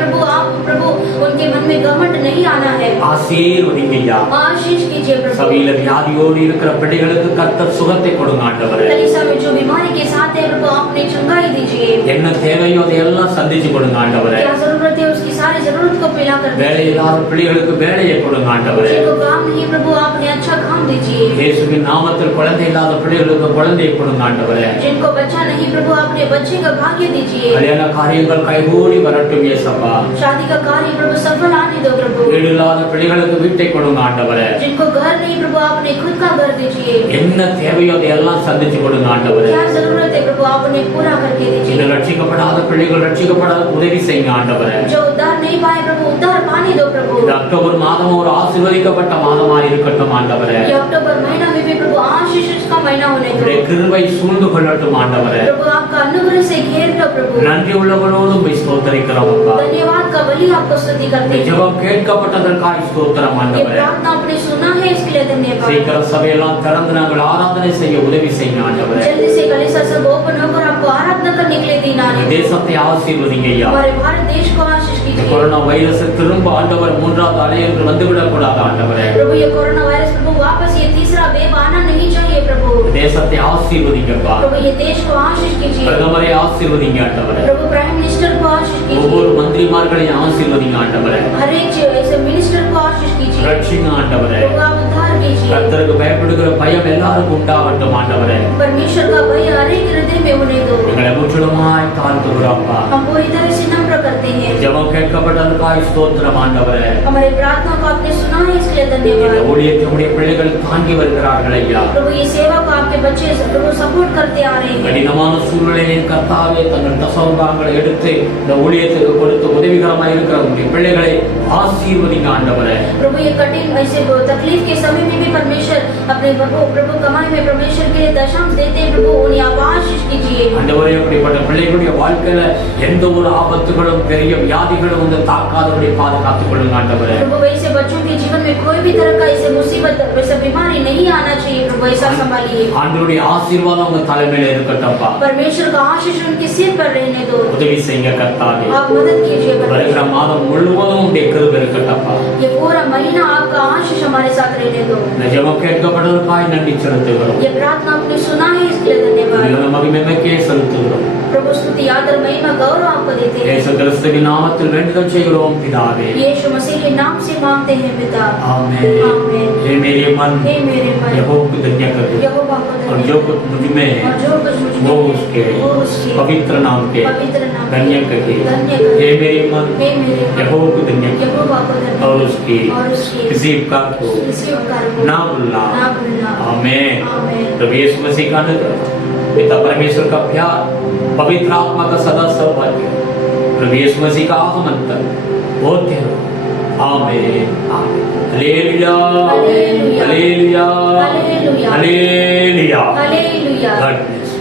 प्रभु उनके मन में घमंड नहीं आना है। ஆசீர்வதிங்கய்யா. आशीष कीजिए प्रभु। சபையில வியாதியோடு இருக்கிற பிள்ளைகளுக்கு கர்த்தர் சுகத்தை கொடுங்க ஆண்டவரே. कलीसिया में जो बीमारी के साथ है प्रभु आप उन्हें चंगाई दीजिए। என்ன தேவையோ அதையெல்லாம் சந்திச்சு கொடுங்க ஆண்டவரே. क्या जरूरत है उसकी सारी जरूरत को पूरा कर வேலை दीजिए। இல்லாத பிள்ளைகளுக்கு வேலையை கொடுங்க ஆண்டவரே. जिनको काम नहीं प्रभु आप उन्हें अच्छा काम दीजिए। இயேசுவின் நாமத்தில் குழந்தை இல்லாத பிள்ளைகளுக்கு குழந்தையை கொடுங்க ஆண்டவரே. जिनको बच्चा नहीं प्रभु आप उन्हें बच्चे का भाग्य दीजिए। கல்யாண காரியங்கள் கைகூடி வரட்டும் இயேசப்பா. शादी का कार्य प्रभु सफल आने दो प्रभु। வீடு இல்லாத பிள்ளைகளுக்கு வீட்டை கொடுங்க ஆண்டவரே. जिनको घर नहीं प्रभु आप उन्हें खुद का घर दीजिए। என்ன தேவையோ அதையெல்லாம் சந்திச்சு கொடுங்க ஆண்டவரே. क्या जरूरत है प्रभु आप उन्हें पूरा करके இந்த दीजिए। ரட்சிக்கப்படாத பிள்ளைகள் ரட்சிக்கப்படாத உதவி செய்யுங்க ஆண்டவரே. जो उद्धार नहीं पाए प्रभु उद्धार पाने दो प्रभु। இந்த अक्टोबर மாதம் ஒரு ஆசீர்வதிக்கப்பட்ட மாதமா இருக்கட்டும் ஆண்டவரே. ये अक्टूबर महीना में भी प्रभु आशीष का महीना होने दो உம்முடைய கிருபை சூழ்ந்து கொள்ளட்டும் ஆண்டவரே. प्रभु। आपका अनुग्रह से घेर लो प्रभु। நன்றி உள்ளவர்களோடு உம்மை ஸ்தோத்திரிக்கிறோம் அப்பா. धन्यवाद का बलि आपको स्तुति करते இந்த हैं। ஜெபம் கேட்கப்பட்டதற்காக ஸ்தோத்திரம் ये ஆண்டவரே. प्रार्थना आपने सुना है इसके लिए धन्यवाद। சீக்கிரம் சபையெல்லாம் திறந்து நாங்கள் ஆராதனை செய்ய உதவி செய்யுங்க ஆண்டவரே. जल्दी से कलीसिया सब ओपन होकर आपको आराधना करने के लिए दिन आने दो। தேசத்தை ஆசீர்வதிங்க ஐயா. हमारे भारत देश को आशीष இந்த कीजिए கொரோனா வைரஸ் திரும்ப ஆண்டவர் மூன்றாவது அலை என்று வந்துவிடக் கூடாது ஆண்டவரே. प्रभु। ये कोरोना वायरस प्रभु वापस ये तीसरा वेव आना नहीं चाहिए प्रभु। தேசத்தை ஆசீர்வதிங்கப்பா. प्रभु ये देश को आशीष कीजिए பிரதமரை ஆசீர்வதிங்க ஆண்டவரே. प्रभु। प्राइम मिनिस्टर को आशीष ஒவ்வொரு कीजिए। மந்திரிமார்களையும் ஆசீர்வதிங்க ஆண்டவரே. हर एक ऐसे मिनिस्टर को आशीष कीजिए ரட்சிங்க ஆண்டவரே. प्रभु। आप उद्धार कीजिए। கர்த்தருக்கு பயப்படுகிற பயம் எல்லாருக்கும் உண்டாகட்டும் ஆண்டவரே. परमेश्वर का भय हर एक हृदय में होने दो। எங்களை முற்றிலுமாய் தாழ்த்துகிறோம்ப்பா. हम पूरी तरह से नम्र करते हैं। ஜெபம் கேட்கப்பட்டதற்காக ஸ்தோத்திரம் ஆண்டவரே. हमारे प्रार्थना को आपने सुना है इसके लिए धन्यवाद। ஊழியத்தை உடைய பிள்ளைகள் தாங்கி வருகிறார்கள் ஐயா. प्रभु ये सेवा को आपके बच्चे प्रभु सपोर्ट करते आ रहे हैं। கடினமான சூழ்நிலையை கர்த்தாவே தங்கள் தசமபாகங்களை எடுத்து இந்த ஊழியத்துக்கு கொடுத்து உதவிகரமாக இருக்கிற உடைய பிள்ளைகளை ஆசீர்வதிங்க ஆண்டவரே. प्रभु ये कठिन ऐसे तकलीफ के समय में भी परमेश्वर अपने प्रभु कमाई में परमेश्वर के लिए दशम देते हैं। प्रभु उन्हें आप आशीष कीजिए ஆண்டவரே. அப்படிப்பட்ட பிள்ளைகளுடைய வாழ்க்கையில எந்த ஒரு ஆபத்துகளும் பெரிய வியாதிகளும் வந்து தாக்காதபடி பாதுகாத்துக் கொள்ளுங்க ஆண்டவரே. प्रभु वैसे बच्चों के जीवन में कोई भी तरह का ऐसे मुसीबत वैसे बीमारी नहीं आना चाहिए। प्रभु ऐसा संभालिए। ஆண்டவருடைய ஆசீர்வாதம் உங்க தலைமையில இருக்கட்டும்ப்பா. परमेश्वर का आशीष उनके सिर पर रहने दो। உதவி செய்யுங்க கர்த்தாவே. आप मदद कीजिए வருகிற மாதம் முழுவதும் உடைய கிருபை இருக்கட்டும்ப்பா. ये पूरा महीना आपका आशीष हमारे साथ रहने दो। இந்த ஜெபம் கேட்கப்படுவதற்காக நன்றி செலுத்துகிறோம். ये प्रार्थना आपने सुना है इसके लिए धन्यवाद। இதுல மகிமைக்கே செலுத்துகிறோம். प्रभु स्तुति आदर महिमा गौरव आपको देते हैं। இயேசு கிறிஸ்துவின் நாமத்தில் வேண்டுதல் செய்கிறோம் பிதாவே. यीशु मसीह के नाम से मांगते हैं पिता। आमीन। आमीन। हे मेरे मन हे मेरे मन यहोवा को धन्य कर यहोवा को और धन्य जो कुछ मुझ में है और जो कुछ मुझ में वो है, उसके वो उसके पवित्र नाम के पवित्र नाम के धन्य करे। धन्य करे। हे मेरे मन हे मेरे मन यहोवा को धन्य कर यहोवा को धन्य और उसकी उसके किसी उपकार को किसी उपकार को ना भूलना। ना भूलना। आमीन। आमीन। प्रभु यीशु मसीह का अनुग्रह, पिता परमेश्वर का प्यार, पवित्र आत्मा का सदा सौभाग्य प्रभु यीशु मसीह का आगमन तक होते रहो। आमीन। आमीन। Hallelujah hallelujah hallelujah hallelujah hallelujah. Hallelujah. God bless.